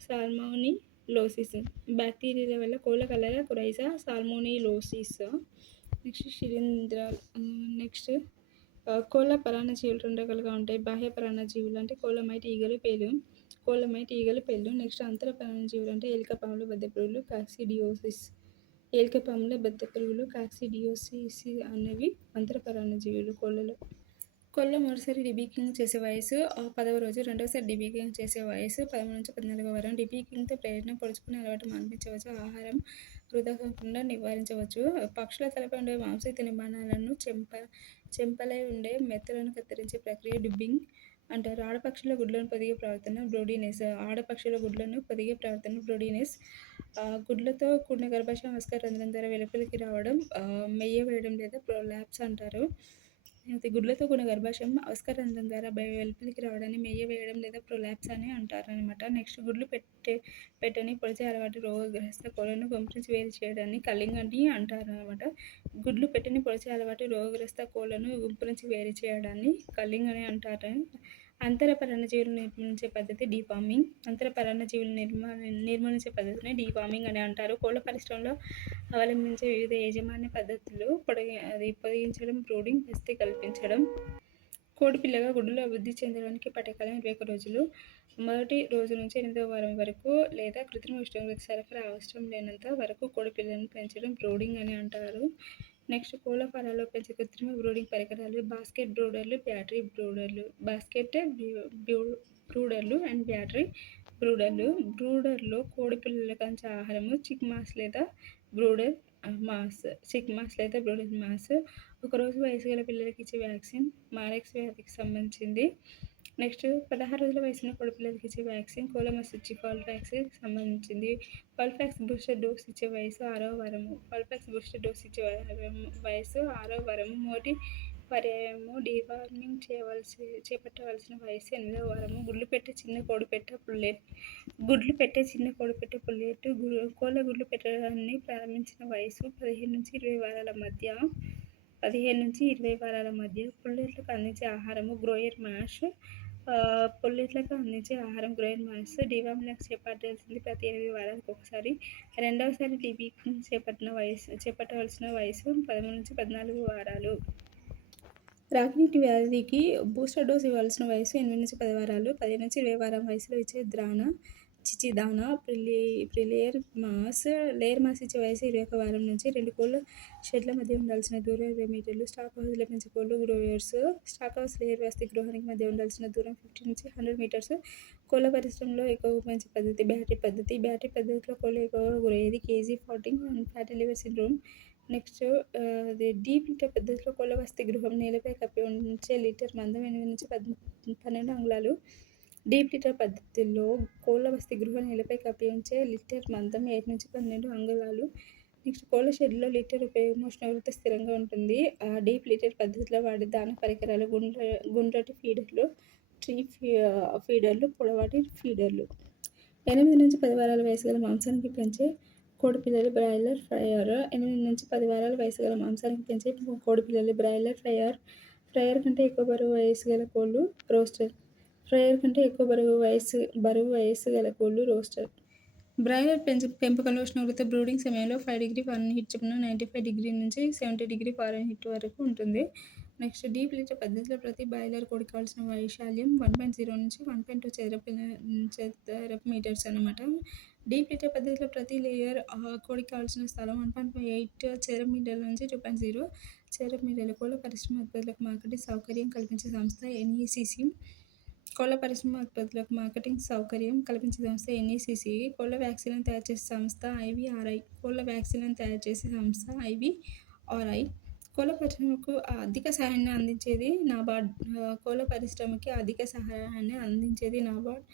సాల్మోనిలోసిస్. బ్యాక్టీరియాల వల్ల కోళ్ళ కలరా, కురైజా, సాల్మోనిలోసిస్. నెక్స్ట్ శిలీంధ్రాలు. నెక్స్ట్ కోళ్ళ పరాన్నజీవులు 2 రకాలుగా ఉంటాయి. బాహ్య పరాన్నజీవులు అంటే కోళ్ళమైట్ ఈగలు, పేలు. నెక్స్ట్ అంతర పరాన్నజీవులు అంటే ఎలుక పాములు, బద్దె పురుగులు, కాక్సిడియోసిస్. ఎలుక పాముల, బద్దె పురుగులు, కాక్సిడియోసిస్ అనేవి అంతర పరాన్నజీవులు కోళ్ళలో. కోళ్ళ మొదటిసారి డీబీకింగ్ చేసే వయసు 10వ రోజు. రెండవసారి డీబీకింగ్ చేసే వయసు 13 నుంచి 14వ వారం. డీబీకింగ్తో ప్రయోజనం: పొడుచుకునే అలవాటు మాన్పించవచ్చు, ఆహారం వృధా కాకుండా నివారించవచ్చు. పక్షుల తలపై ఉండే మాంసయుక్త నిర్మాణాలను చెంపలై ఉండే మెత్తలను కత్తిరించే ప్రక్రియ డిబ్బింగ్ అంటారు. ఆడపక్షుల గుడ్లను పొదిగే ప్రవర్తన బ్రోడీనెస్. గుడ్లతో కూడిన గర్భాశయం ఆస్కార్ రంధ్రం ద్వారా వెలుపలికి రావడం మెయ్యవేయడం లేదా ప్రొలాప్స్ అంటారు. గుడ్లతో కూడిన గర్భాశయం ఆస్కార్ రంధ్రం ద్వారా వెలుపలికి రావడాన్ని మెయ్యవేయడం లేదా ప్రొలాప్స్ అని అంటారు అనమాట. నెక్స్ట్ గుడ్లు పెట్టని పొడిచే అలవాటు రోగగ్రస్త కోళ్ళను గుంపురించి వేరు చేయడాన్ని కల్లింగ్ అని అంటారు అనమాట. గుడ్లు పెట్టని పొడిచే అలవాటు రోగగ్రస్త కోళ్ళను గుంపు నుంచి వేరు చేయడాన్ని కల్లింగ్ అని అంటారు. అంతర పరాన్నజీవులు నిర్మూలించే పద్ధతి డీవార్మింగ్. అంతర పరాన్నజీవులు నిర్మూలించే పద్ధతిని డీవార్మింగ్ అని అంటారు. కోళ్ళ పరిశ్రమలో అవలంబించే వివిధ యాజమాన్య పద్ధతులు: పొదిగించడం, బ్రూడింగ్, వసతి కల్పించడం. కోడిపిల్లగా గుడ్లు అభివృద్ధి చెందడానికి పట్టే కాలం 21 రోజులు. మొదటి రోజు నుంచి 8వ వారం వరకు లేదా కృత్రిమ ఉష్ణోగ్రత సరఫరా అవసరం లేనంత వరకు కోడిపిల్లలను పెంచడం బ్రూడింగ్ అని అంటారు. నెక్స్ట్ కోళ్ళ ఫారాల్లో పెంచే కృత్రిమ బ్రూడింగ్ పరికరాలు: బాస్కెట్ బ్రూడర్లు, బ్యాటరీ బ్రూడర్లు. బ్రూడర్లు అండ్ బ్యాటరీ బ్రూడర్లు. బ్రూడర్లో కోడిపిల్లలకు అంచే ఆహారము చిక్ మాస్ లేదా బ్రూడర్ మాస్. 1 రోజు వయసు గల పిల్లలకి ఇచ్చే వ్యాక్సిన్ మారెక్స్ వ్యాధికి సంబంధించింది. నెక్స్ట్ 16 రోజుల వయసున్న కోడిపిల్లలకి ఇచ్చే వ్యాక్సిన్ కోళ్ళ మసూచి ఫాల్ఫాక్స్కి సంబంధించింది. ఫాల్ఫాక్స్ బూస్టర్ డోస్ ఇచ్చే వయసు 6వ వారము. మొదటి పర్యాయము డీవార్మింగ్ చేపట్టవలసిన వయసు 8వ వారము. గుడ్లు పెట్టే చిన్న కోడిపెట్ట పుల్లెట్. కోళ్ళ గుడ్లు పెట్టడాన్ని ప్రారంభించిన వయసు 15 నుంచి 20 వారాల మధ్య. పుల్లెట్లకు అందించే ఆహారము గ్రోయర్ మ్యాష్. డీవార్మింగ్ చేపట్టాల్సింది ప్రతి 8 వారాలకు ఒకసారి. రెండవసారి డీబీకింగ్ చేపట్టవలసిన వయసు 13 నుంచి 14 వారాలు. రాగినీటి వ్యాధికి బూస్టర్ డోస్ ఇవ్వాల్సిన వయసు 8 నుంచి 10 వారాలు. 15 నుంచి 20 వారం వయసులో ఇచ్చే దానా లేయర్ మాస్ ఇచ్చే వయసు 21 వారం నుంచి 2 కోళ్ల షెడ్ల మధ్య ఉండాల్సిన దూరం 20 మీటర్లు. స్టాక్ హౌస్లో పెంచే కోళ్లు గ్రోయర్స్ స్టాక్ హౌస్ లేయర్ వసతి గృహానికి మధ్య ఉండాల్సిన దూరం 50 నుంచి 100 మీటర్స్. కోళ్ల పరిశ్రమలో ఎక్కువగా పెంచే పద్ధతి బ్యాటరీ పద్ధతిలో కోళ్లు ఎక్కువగా గురయ్యేది cage fatigue and fatty liver syndrome. Next deep litter పద్ధతిలో కోళ్ల వసతి గృహం నేలపై కప్పి ఉంచే లిటర్ మందం 8 నుంచి 12 అంగుళాలు. డీప్ లిటర్ పద్ధతిలో కోళ్ల వసతి గృహం నేలపై కప్పి ఉంచే లిటర్ మందం 8 నుంచి 12 అంగుళాలు. నెక్స్ట్ కోళ్ల షెడ్లో లిటర్ ఉపయోగం ఉష్ణోగ్రత స్థిరంగా ఉంటుంది. డీప్ లిటర్ పద్ధతిలో వాడే దాన పరికరాలు గుండ్రటి ఫీడర్లు, ట్రీ ఫీడర్లు, పొడవాటి ఫీడర్లు. 8 నుంచి 10 వారాల వయసు గల మాంసానికి పెంచే కోడిపిల్లలు బ్రాయిలర్ ఫ్రయర్ 8 నుంచి 10 వారాల వయసు గల మాంసానికి పెంచే కోడిపిల్లలు బ్రాయిలర్ ఫ్రయర్ కంటే ఎక్కువ బరువు వయసు గల కోళ్లు రోస్టర్. బ్రాయిలర్ పెంపకంలో ఉష్ణోగ్రత బ్రూడింగ్ సమయంలో 5°F చొప్పున 95° నుంచి 70°F వరకు ఉంటుంది. నెక్స్ట్ డీప్ లిటర్ పద్ధతిలో ప్రతి బాయిలర్ కోడికి కావాల్సిన వైశాల్యం 1.0 నుంచి 1.2 చదరపు మీటర్స్ అన్నమాట. డీప్ లిటర్ పద్ధతిలో ప్రతి లేయర్ కోడికి కావాల్సిన స్థలం 1.8 చదరపు మీటర్ల నుంచి 2.0 చదరపు మీటర్లు. కోళ్ల పరిశ్రమ ఉత్పత్తులకు మార్కెటింగ్ సౌకర్యం కల్పించే సంస్థ NECC. కోళ్ల పరిశ్రమ ఉత్పత్తులకు మార్కెటింగ్ సౌకర్యం కల్పించే సంస్థ NECC. కోళ్ల వ్యాక్సిన్లను తయారు చేసే సంస్థ IVRI. కోళ్ల పరిశ్రమకు ఆర్థిక సహాయాన్ని అందించేది నాబార్డ్.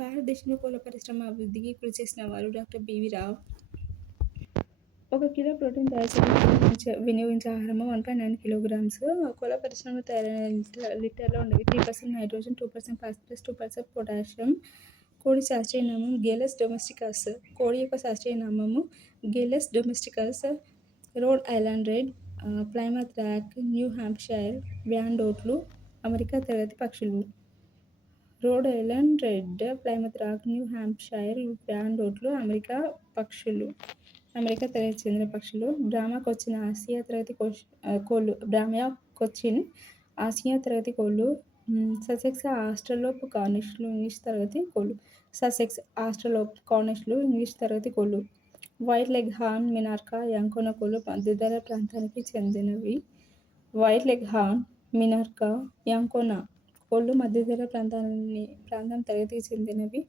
భారతదేశంలో కోళ్ల పరిశ్రమ అభివృద్ధికి కృషి చేసిన వారు doctor BV Rao. 1 kilo protein తయారు చేయడానికి వినియోగించే ఆహారము 1.9 కిలోగ్రామ్స్. కోళ్ల పరిశ్రమలో తయారైన లిటర్లో ఉండేవి 3% నైట్రోజన్, 2% ఫాస్ఫరస్, 2% పొటాషియం. కోడి శాస్త్రీయ నామం గేలస్ డొమెస్టికస్. కోడి యొక్క శాస్త్రీయ నామము Gallus domesticus. Rhode Island Red, Plymouth Rock, New Hampshire వ్యాండోట్లు అమెరికా తరగతి పక్షులు. Rhode Island Red, Plymouth Rock, New Hampshire వ్యాండోట్లు అమెరికా తరగతికి చెందిన పక్షులు. బ్రాహ్మా కొచ్చిన్ ఆసియా తరగతి కోళ్లు. ససెక్స్ ఆస్ట్రలోప్ కార్నిష్లు ఇంగ్లీష్ తరగతి కోళ్లు. White Leghorn, Minorca, Ancona కోళ్లు మధ్యధరా ప్రాంతానికి చెందినవి. కోళ్లు మధ్యధరా ప్రాంతం తరగతికి చెందినవి.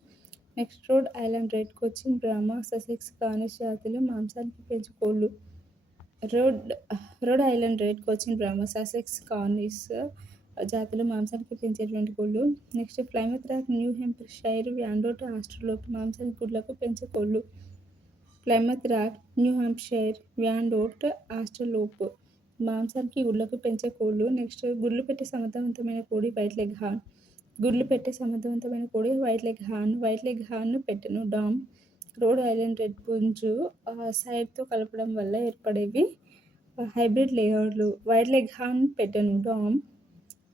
Next Rhode Island Red, Cochin Brahma, Sussex Cornish జాతులు మాంసానికి పెంచే కోళ్లు. Rhode Island Red, Cochin Brahma, Sussex Cornish జాతులు మాంసానికి పెంచేటువంటి కోళ్లు. Next Plymouth Rock, New Hampshire Wyandotte, Australorp మాంసానికి గుడ్లకు పెంచే కోళ్లు. Plymouth Rock, New Hampshire Wyandotte, Australorp మాంసానికి గుడ్లకు పెంచే కోళ్లు. నెక్స్ట్ గుడ్లు పెట్టే సమర్థవంతమైన కోడి White leg horn. White leg horn పెట్టెను డామ్. రోడ్ ఐలాండ్ రెడ్ పుంజు సైడ్తో కలపడం వల్ల ఏర్పడేవి హైబ్రిడ్ లేయర్లు. వైట్ లెగ్ హార్న్ పెట్టెను డామ్.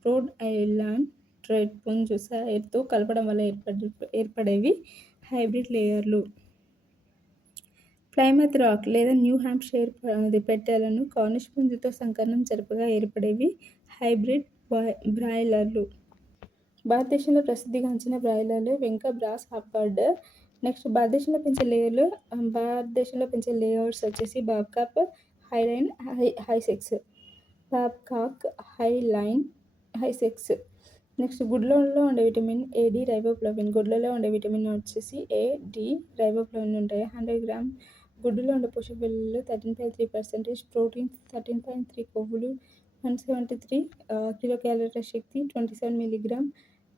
రోడ్ ఐలాండ్ రెడ్ పుంజు సైడ్తో కలపడం వల్ల ఏర్పడేవి హైబ్రిడ్ లేయర్లు. ప్లైమత్ రాక్ లేదా న్యూ హ్యాంప్షైర్ పెట్టెలను కార్నిష్ పుంజుతో సంకరణం జరపగా ఏర్పడేవి హైబ్రిడ్ బ్రాయిలర్లు. భారతదేశంలో ప్రసిద్ధిగాంచిన బ్రాయిలర్లు వెంక, బ్రాస్, హాఫ్బర్డ్. నెక్స్ట్ భారతదేశంలో పెంచే లేయర్స్ వచ్చేసి బాబ్కాక్, హైలైన్, నెక్స్ట్ గుడ్లలో ఉండే విటమిన్ AD రైబోఫ్లావిన్. గుడ్లలో ఉండే విటమిన్ వచ్చేసి AD రైబోఫ్లావిన్ ఉంటాయి. 100 గ్రామ్ గుడ్డులో ఉండే పోషక విలువలు 13.3%, ప్రోటీన్ 13.3, కొవ్వులు 173 కిలోకేలరీల శక్తి 27 మిల్లీగ్రామ్,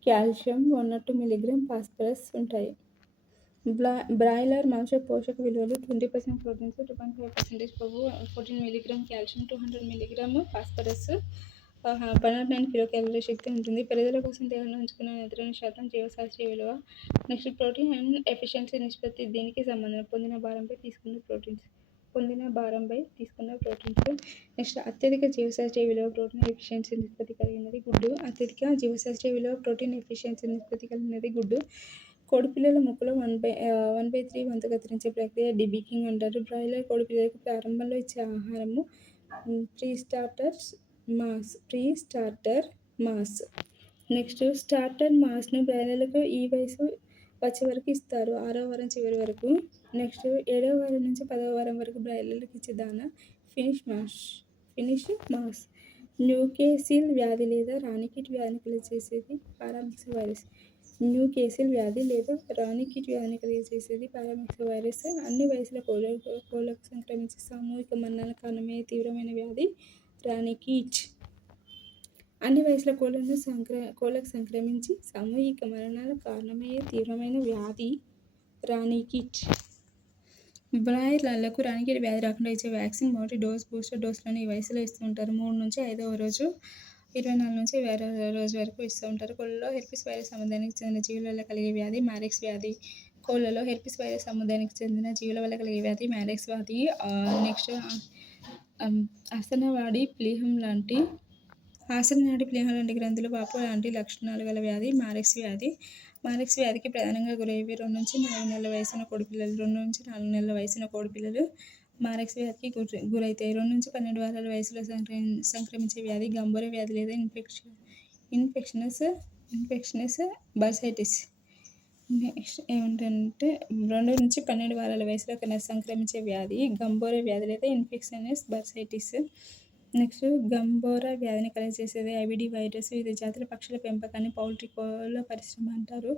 కాల్షియం 102 మిల్లీగ్రామ్, ఫాస్ఫరస్ ఉంటాయి. బ్రాయిలర్ మాంస పోషక విలువలు 20% ప్రోటీన్స్, 2.5% కొవ్వు, 14 మిల్లీగ్రామ్ కాల్షియం, 200 మిల్లీగ్రామ్ ఫాస్ఫరస్, 109 కిలోకేలరీల శక్తి ఉంటుంది. పెరుగుదల కోసం దేహంలో ఉంచుకునే నత్రజని శాతం జీవశాస్త్రీయ విలువ. నెక్స్ట్ ప్రోటీన్ అండ్ ఎఫిషియన్సీ నిష్పత్తి దీనికి సంబంధం. పొందిన భారంపై తీసుకున్న ప్రోటీన్స్. నెక్స్ట్ అత్యధిక జీవశాస్త్రీయ విలువ ప్రోటీన్ ఎఫిషియన్సీ నిష్పత్తి కలిగినది గుడ్డు. కోడిపిల్లల ముక్కలో 1/3 వంతు కత్తిరించే ప్రక్రియ డీబేకింగ్ అంటారు. బ్రాయిలర్ కోడిపిల్లలకు ప్రారంభంలో ఇచ్చే ఆహారము pre starter mash. Next starter మాస్ను బ్రాయిలర్లకు ఈ వయసు వచ్చే వరకు ఇస్తారు. 6వ వారం చివరి వరకు. నెక్స్ట్ 7వ వారం నుంచి 10వ వారం వరకు బ్రాయిలర్‌లకు ఇచ్చే దానా ఫినిష్ మాస్. న్యూకేసిల్ వ్యాధి లేదా రాణికిట్ వ్యాధిని కలుగజేసేది పారామిక్స్ వైరస్. న్యూకేసిల్ వ్యాధి లేదా రాణికిట్ వ్యాధిని కలుగజేసేది పారామిక్స్ వైరస్. అన్ని వయసుల కోళ్లకు సంక్రమించే సామూహిక మరణాల కారణమయ్యే తీవ్రమైన వ్యాధి రాణికిట్. అన్ని వయసుల కోళ్లకు సంక్రమించి సామూహిక మరణాల కారణమయ్యే తీవ్రమైన వ్యాధి రాణికిట్. బ్రాయిలర్లకు రాణికిట్ వ్యాధి రాకుండా ఇచ్చే వ్యాక్సిన్ మొదటి డోస్, బూస్టర్ డోసులను ఈ వయసులో ఇస్తూ ఉంటారు. 3 నుంచి 5వ రోజు, 24 నుంచి 20వ రోజు వరకు ఇస్తూ ఉంటారు. కోళ్లలో హెర్పిస్ వైరస్ సముదాయానికి చెందిన జీవుల వల్ల కలిగే వ్యాధి మారెక్స్ వ్యాధి. కోళ్లలో హెర్పిస్ వైరస్ సముదాయానికి చెందిన జీవుల వల్ల కలిగే వ్యాధి మారెక్స్ వ్యాధి. నెక్స్ట్ ఆసనవాడి ప్లీహం లాంటి గ్రంథులు, వాపు లాంటి లక్షణాలు గల వ్యాధి మారెక్స్ వ్యాధి. మారెక్స్ వ్యాధికి ప్రధానంగా గురయ్యేవి 2 నుంచి 4 నెలల వయసున్న కోడిపిల్లలు. 2 నుంచి 4 నెలల వయసున్న కోడిపిల్లలు మారెక్స్ వ్యాధికి గురైతాయి. 2 నుంచి 12 వారాల వయసులో సంక్రమించే వ్యాధి గంబోరా వ్యాధి లేదా ఇన్ఫెక్షనస్ బర్సైటిస్. నెక్స్ట్ ఏమిటంటే 2 నుంచి 12 వారాల వయసులో సంక్రమించే వ్యాధి గంబోరా వ్యాధి లేదా ఇన్ఫెక్షనస్ బర్సైటిస్. నెక్స్ట్ గంబోరా వ్యాధిని కలుగజేసేది ఐబిడి వైరస్. వివిధ జాతుల పక్షుల పెంపకాన్ని పౌల్ట్రీ కోళ్ల పరిశ్రమ అంటారు.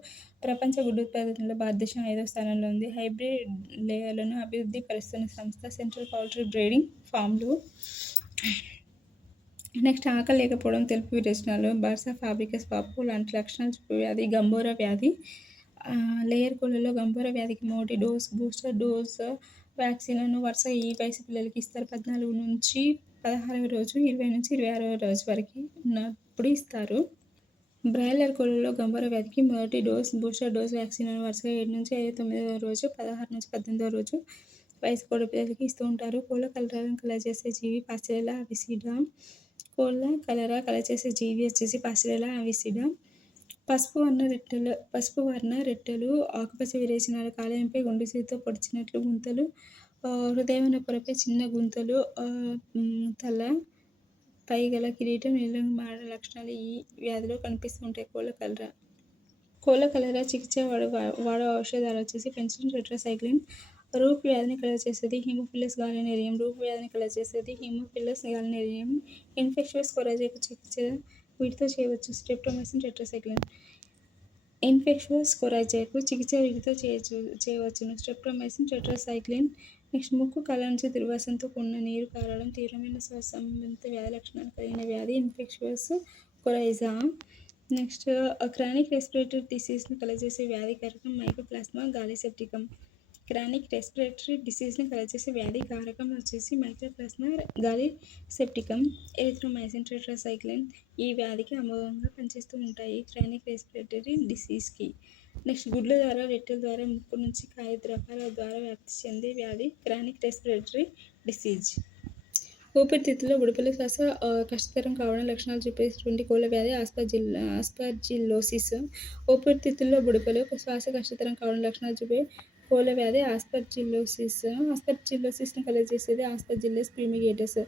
ప్రపంచ గుడ్డు ఉత్పాదనలో భారతదేశం 5వ స్థానంలో ఉంది. హైబ్రిడ్ లేయర్లను అభివృద్ధి పరుస్తున్న సంస్థ సెంట్రల్ పౌల్ట్రీ బ్రీడింగ్ ఫామ్లు. నెక్స్ట్ ఆకలి లేకపోవడం, తెలుపు విరేచనాలు, బర్సా ఫాబ్రికస్ పాపు లాంటి లక్షణాలు చూపే వ్యాధి గంబోరా వ్యాధి. లేయర్ కోళ్లలో గంబోరా వ్యాధికి మొదటి డోస్, బూస్టర్ డోస్ వ్యాక్సిన్లను వరుసగా ఈ వయసు పిల్లలకి ఇస్తారు. 14 నుంచి 16వ రోజు, 20 నుంచి 26వ రోజు వరకు ఉన్నప్పుడు ఇస్తారు. బ్రాయిలర్ కోళ్లలో గంబోరా వ్యాధికి మొదటి డోస్, బూస్టర్ డోస్ వ్యాక్సిన్లను వరుసగా 7 నుంచి 9వ రోజు, 16 నుంచి 18వ రోజు వయసు కోడి పిల్లలకి ఇస్తూ ఉంటారు. కోళ్ల కలరాలను కలగజేసే జీవి పాస్టెరెల్లా అవిసిడా. కోళ్ల కలరా కలగజేసే జీవి వచ్చేసి పాస్టెరెల్లా అవిసిడా. పసుపు వర్ణ రెట్టెలు, ఆకుపచ్చ విరేచనాలు, కాలేయంపై గుండుసూదితో పొడిచినట్లు గుంతలు, హృదయవన పొరపై చిన్న గుంతలు, తల పై గల కిరీటం నీలం మారడం లక్షణాలు ఈ వ్యాధిలో కనిపిస్తూ ఉంటాయి. కోళ్ల కలరా చికిత్స వాడే ఔషధాలు వచ్చేసి పెన్సిలిన్, టెట్రాసైక్లిన్. రూప్ వ్యాధిని కలుగజేసేది హిమోఫిలస్ గాలినేరియం. రూప్ వ్యాధిని కలుగజేసేది హిమోఫిలస్ గాలినేరియం. ఇన్ఫెక్షన్స్ కొరాజేకు చికిత్స వీటితో చేయవచ్చు. Streptomycin, tetracycline. ఇన్ఫెక్షన్స్ కొరాజేకు చికిత్స వీటితో చేయవచ్చును. Streptomycin, tetracycline. నెక్స్ట్ ముక్కు, కళ్ళ నుంచి దుర్వాసనతో కూడిన నీరు కారడం తీవ్రమైన శ్వాస సంబంధిత వ్యాధి లక్షణాలు కలిగిన వ్యాధి infections coryza. Next chronic respiratory డిసీజ్ను కలుగజేసే వ్యాధి కారకం మైకోప్లాస్మా గాలిసెప్టికం. క్రానిక్ రెస్పిరేటరీ డిసీజ్ని కలుగజేసే వ్యాధి కారకం వచ్చేసి మైకోప్లాస్మా గాలిసెప్టికం. ఎరిథ్రోమైసిన్, టెట్రాసైక్లిన్ ఈ వ్యాధికి అమోఘంగా పనిచేస్తూ ఉంటాయి క్రానిక్ రెస్పిరేటరీ డిసీజ్కి. నెక్స్ట్ గుడ్ల ద్వారా, రెట్టెల ద్వారా, ముక్కు నుంచి కాయ ద్రవాల ద్వారా వ్యాప్తి చెందే వ్యాధి క్రానిక్ రెస్పిరేటరీ డిసీజ్. ఊపిరితిత్తుల్లో బుడపలు శ్వాస కష్టతరం కావడం లక్షణాలు చూపేటువంటి కోళ్ల వ్యాధి ఆస్పర్జిల్లోసిస్. ఊపిరితిత్తుల్లో బుడపలు శ్వాస కష్టతరం కావడం లక్షణాలు చూపే కోళ్ల వ్యాధి ఆస్పర్జిల్లోసిస్. ఆస్పర్జిల్లోసిస్ను కలుగజేసేది ఆస్పర్జిల్లస్ ఫ్యూమిగేటస్.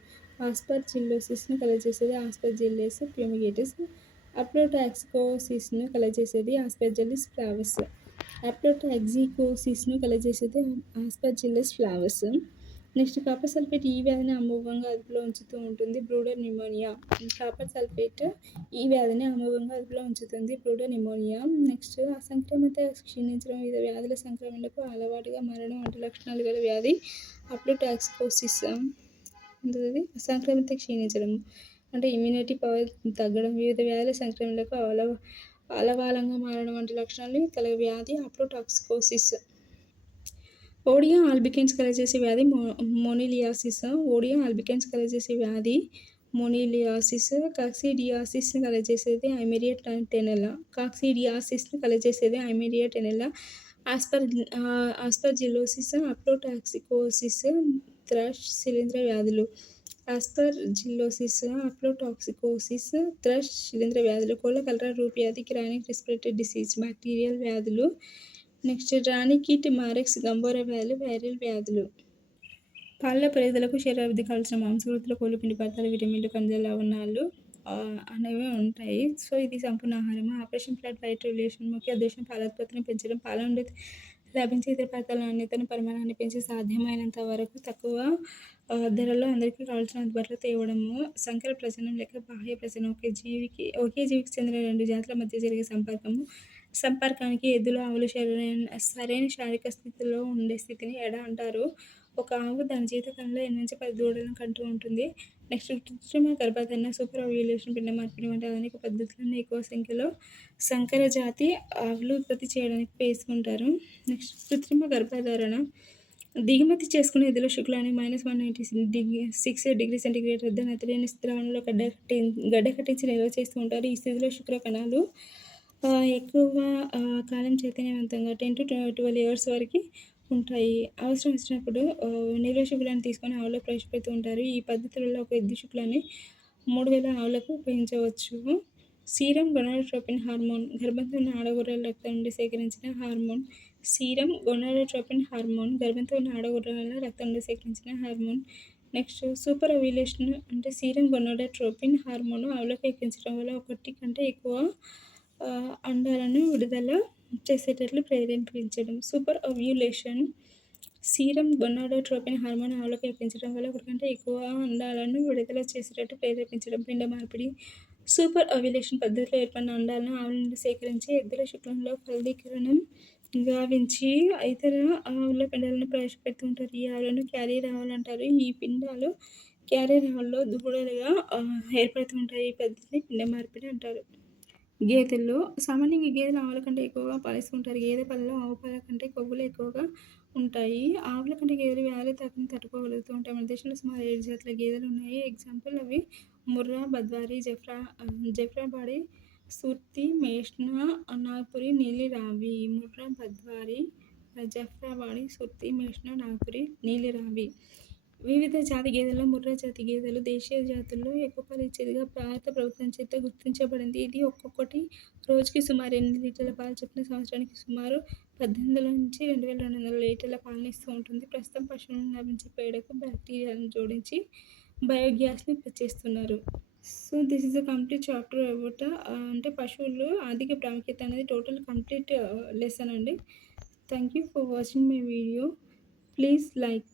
అప్లోటాక్సికోసిస్ను కలుగజేసేది ఆస్పర్జిల్లస్ ఫ్లావస్. అప్లోటాక్సికోసిస్ను కలుగజేసేది Aspergillus flavus. Next copper sulphate ఈ వ్యాధిని అమోఘంగా అదుపులో ఉంచుతూ ఉంటుంది బ్రూడర్ నిమోనియా. కాపర్ సల్ఫేట్ ఈ వ్యాధిని అమోఘంగా అదుపులో ఉంచుతుంది బ్రూడర్ నిమోనియా. నెక్స్ట్ అసంక్రమిత క్షీణించడం, వివిధ వ్యాధుల సంక్రమణకు అలవాటుగా మారడం వంటి లక్షణాలు గల వ్యాధి అప్లోటాక్సికోసిస్. అసంక్రమిత క్షీణించడం అంటే ఇమ్యూనిటీ పవర్ తగ్గడం, వివిధ వ్యాధుల సంక్రమణకు అలవాలంగా మారడం వంటి లక్షణాలు కల వ్యాధి అప్లోటాక్సికోసిస్. ఓడియం ఆల్బికెన్స్ కలుగజేసే వ్యాధి మోనిలియాసిస్. ఓడియం ఆల్బికెన్స్ కలుగజేసే వ్యాధి మోనిలియాసిస్. కాక్సిడియాసిస్ను కలుగజేసేది ఐమీరియా టెనెల్లా. కాక్సిడియాసిస్ను కలుగజేసేది ఐమీరియా టెనెల్లా. ఆస్పర్జిల్లోసిస్, అప్లోటాక్సికోసిస్, థ్రష్ శిలీంధ్ర వ్యాధులు. ఆస్పర్జిల్లోసిస్, అప్లోటాక్సికోసిస్, థ్రష్ శిలీంధ్ర వ్యాధులు. కోళ్ల కలరా, రూప్ వ్యాధి, క్రానిక్ రెస్పిరేటరీ డిసీజ్ బ్యాక్టీరియల్ వ్యాధులు. నెక్స్ట్ రాణికిట్, మారెక్స్, గంబోరా వ్యాధులు వైరల్ వ్యాధులు. పాల పెరుగుదలకు, శరీరాభివృద్ధికి కావలసిన మాంసకృతులు, కోళ్ల పిండి పదార్థాలు, విటమిన్లు, ఖనిజాలు, లవణాలు అనేవి ఉంటాయి. సో, ఇది సంపూర్ణ ఆహారము. ఆపరేషన్ ఫ్లడ్ వైట్ రెవల్యూషన్ ముఖ్య ఉద్దేశ్యం పాల ఉత్పత్తిని పెంచడం. పాల నుండి లభించే ఇతర పదార్థాల నాణ్యతను, పరిమాణాన్ని పెంచి సాధ్యమైనంత వరకు తక్కువ ధరలో అందరికీ కావాల్సిన అందుబాటులో తేవడము. సంకర ప్రజననం లేక బాహ్య ప్రజననం ఒకే జీవికి చెందిన 2 జాతుల మధ్య జరిగే సంపర్కానికి ఎద్దులు, ఆవులు సరైన శారీరక స్థితిలో ఉండే స్థితిని ఎడ అంటారు. ఒక ఆవు దాని జీవితకాలంలో 8-10 దూడలను కంటూ ఉంటుంది. నెక్స్ట్ కృత్రిమ గర్భధారణ, సూపర్ ఓవ్యులేషన్, పిండ మార్పిడి వంటి ఆధునిక పద్ధతులను ఎక్కువ సంఖ్యలో సంకర జాతి ఆవులు ఉత్పత్తి చేయడానికి వేసుకుంటారు. నెక్స్ట్ కృత్రిమ గర్భధారణ దిగుమతి చేసుకునే ఎద్దుల శుక్లాన్ని -196 డిగ్రీ సెంటీగ్రేడ్ వద్ద నత్రజని ద్రావణంలో గడ్డకట్టించి నిల్వ చేస్తూ ఉంటారు. ఈ స్థితిలో శుక్ర కణాలు ఎక్కువ కాలం చైతన్యవంతంగా 10-12 ఇయర్స్ వరకు ఉంటాయి. అవసరం వచ్చినప్పుడు నిల్వ శుక్లాన్ని తీసుకొని ఆవులో ప్రవేశపెడుతూ ఉంటారు. ఈ పద్ధతులలో ఒక ఎద్దు శుక్లాన్ని 3000 ఆవులకు ఉపయోగించవచ్చు. సీరం గొనాడోట్రోపిన్ హార్మోన్ గర్భంతో ఉన్న ఆడగొర్రెల రక్తం నుండి సేకరించిన హార్మోన్. సీరం గొనాడోట్రోపిన్ హార్మోన్ గర్భంతో ఉన్న ఆడగొర్రెల రక్తం నుండి సేకరించిన హార్మోన్. నెక్స్ట్ సూపర్ ఓవ్యులేషన్ అంటే సీరం గొనాడోట్రోపిన్ హార్మోన్ ఆవులకు ఎక్కించడం వల్ల ఒకటి కంటే ఎక్కువ అండాలను విడుదల చేసేటట్లు ప్రేరేపించడం. సూపర్ ఓవ్యులేషన్ సీరం గొనాడోట్రోపిన్ హార్మోన్ ఆవులకు ఎక్కించడం వల్ల ఒకటి కంటే ఎక్కువ అండాలను విడుదల చేసేటట్టు ప్రేరేపించడం. పిండ మార్పిడి సూపర్ ఓవ్యులేషన్ పద్ధతిలో ఏర్పడిన అండాలను ఆవుల నుండి సేకరించి ఎద్దుల శుక్లంలో ఫలదీకరణం గావించి ఇతర ఆవుల పిండాలను ప్రవేశపెడుతుంటారు. ఈ ఆవులను క్యారియర్ ఆవులు అంటారు. ఈ పిండాలు క్యారియర్ ఆవుల్లో దూడలుగా ఏర్పడుతుంటాయి. ఈ పద్ధతిని పిండ మార్పిడి అంటారు. గేదెల్లో సామాన్యంగా గేదెలు ఆవుల కంటే ఎక్కువగా పాలిస్తుంటారు. గేదె పాలలో ఆవు పాల కంటే కొవ్వులు ఎక్కువగా ఉంటాయి. ఆవుల కంటే గేదెలు వ్యాధుల తాకిడిని తట్టుకోగలుగుతూ ఉంటాయి. మన దేశంలో సుమారు 7 జాతుల గేదెలు ఉన్నాయి. ఎగ్జాంపుల్ అవి ముర్రా, బద్వారి, జఫ్రాబాడి, సుర్తి, మేష్నా, నాగ్పురి, నీలి రావి. ముర్రా, బద్వారి, జఫ్రాబాడి, సుర్తి, మేష్నా, నాగ్పురి, నీలి రావి. వివిధ జాతి గేదెల్లో ముర్రా జాతి గేదెలు దేశీయ జాతుల్లో ఎక్కువ పాలు ఇచ్చేదిగా భారత ప్రభుత్వం చేత గుర్తించబడింది. ఇది ఒక్కొక్కటి రోజుకి సుమారు 8 లీటర్ల పాలు చొప్పున సంవత్సరానికి సుమారు 1800 నుంచి 2200 లీటర్ల పాలను ఇస్తూ ఉంటుంది. ప్రస్తుతం పశువుల నుండి లభించే పేడకు బ్యాక్టీరియాలను జోడించి బయోగ్యాస్ని చేస్తున్నారు. So this is a complete chapter about అంటే పశువులు ఆర్థిక ప్రాముఖ్యత అనేది టోటల్ కంప్లీట్ లెసన్ అండి. Thank you for watching my video. Please like.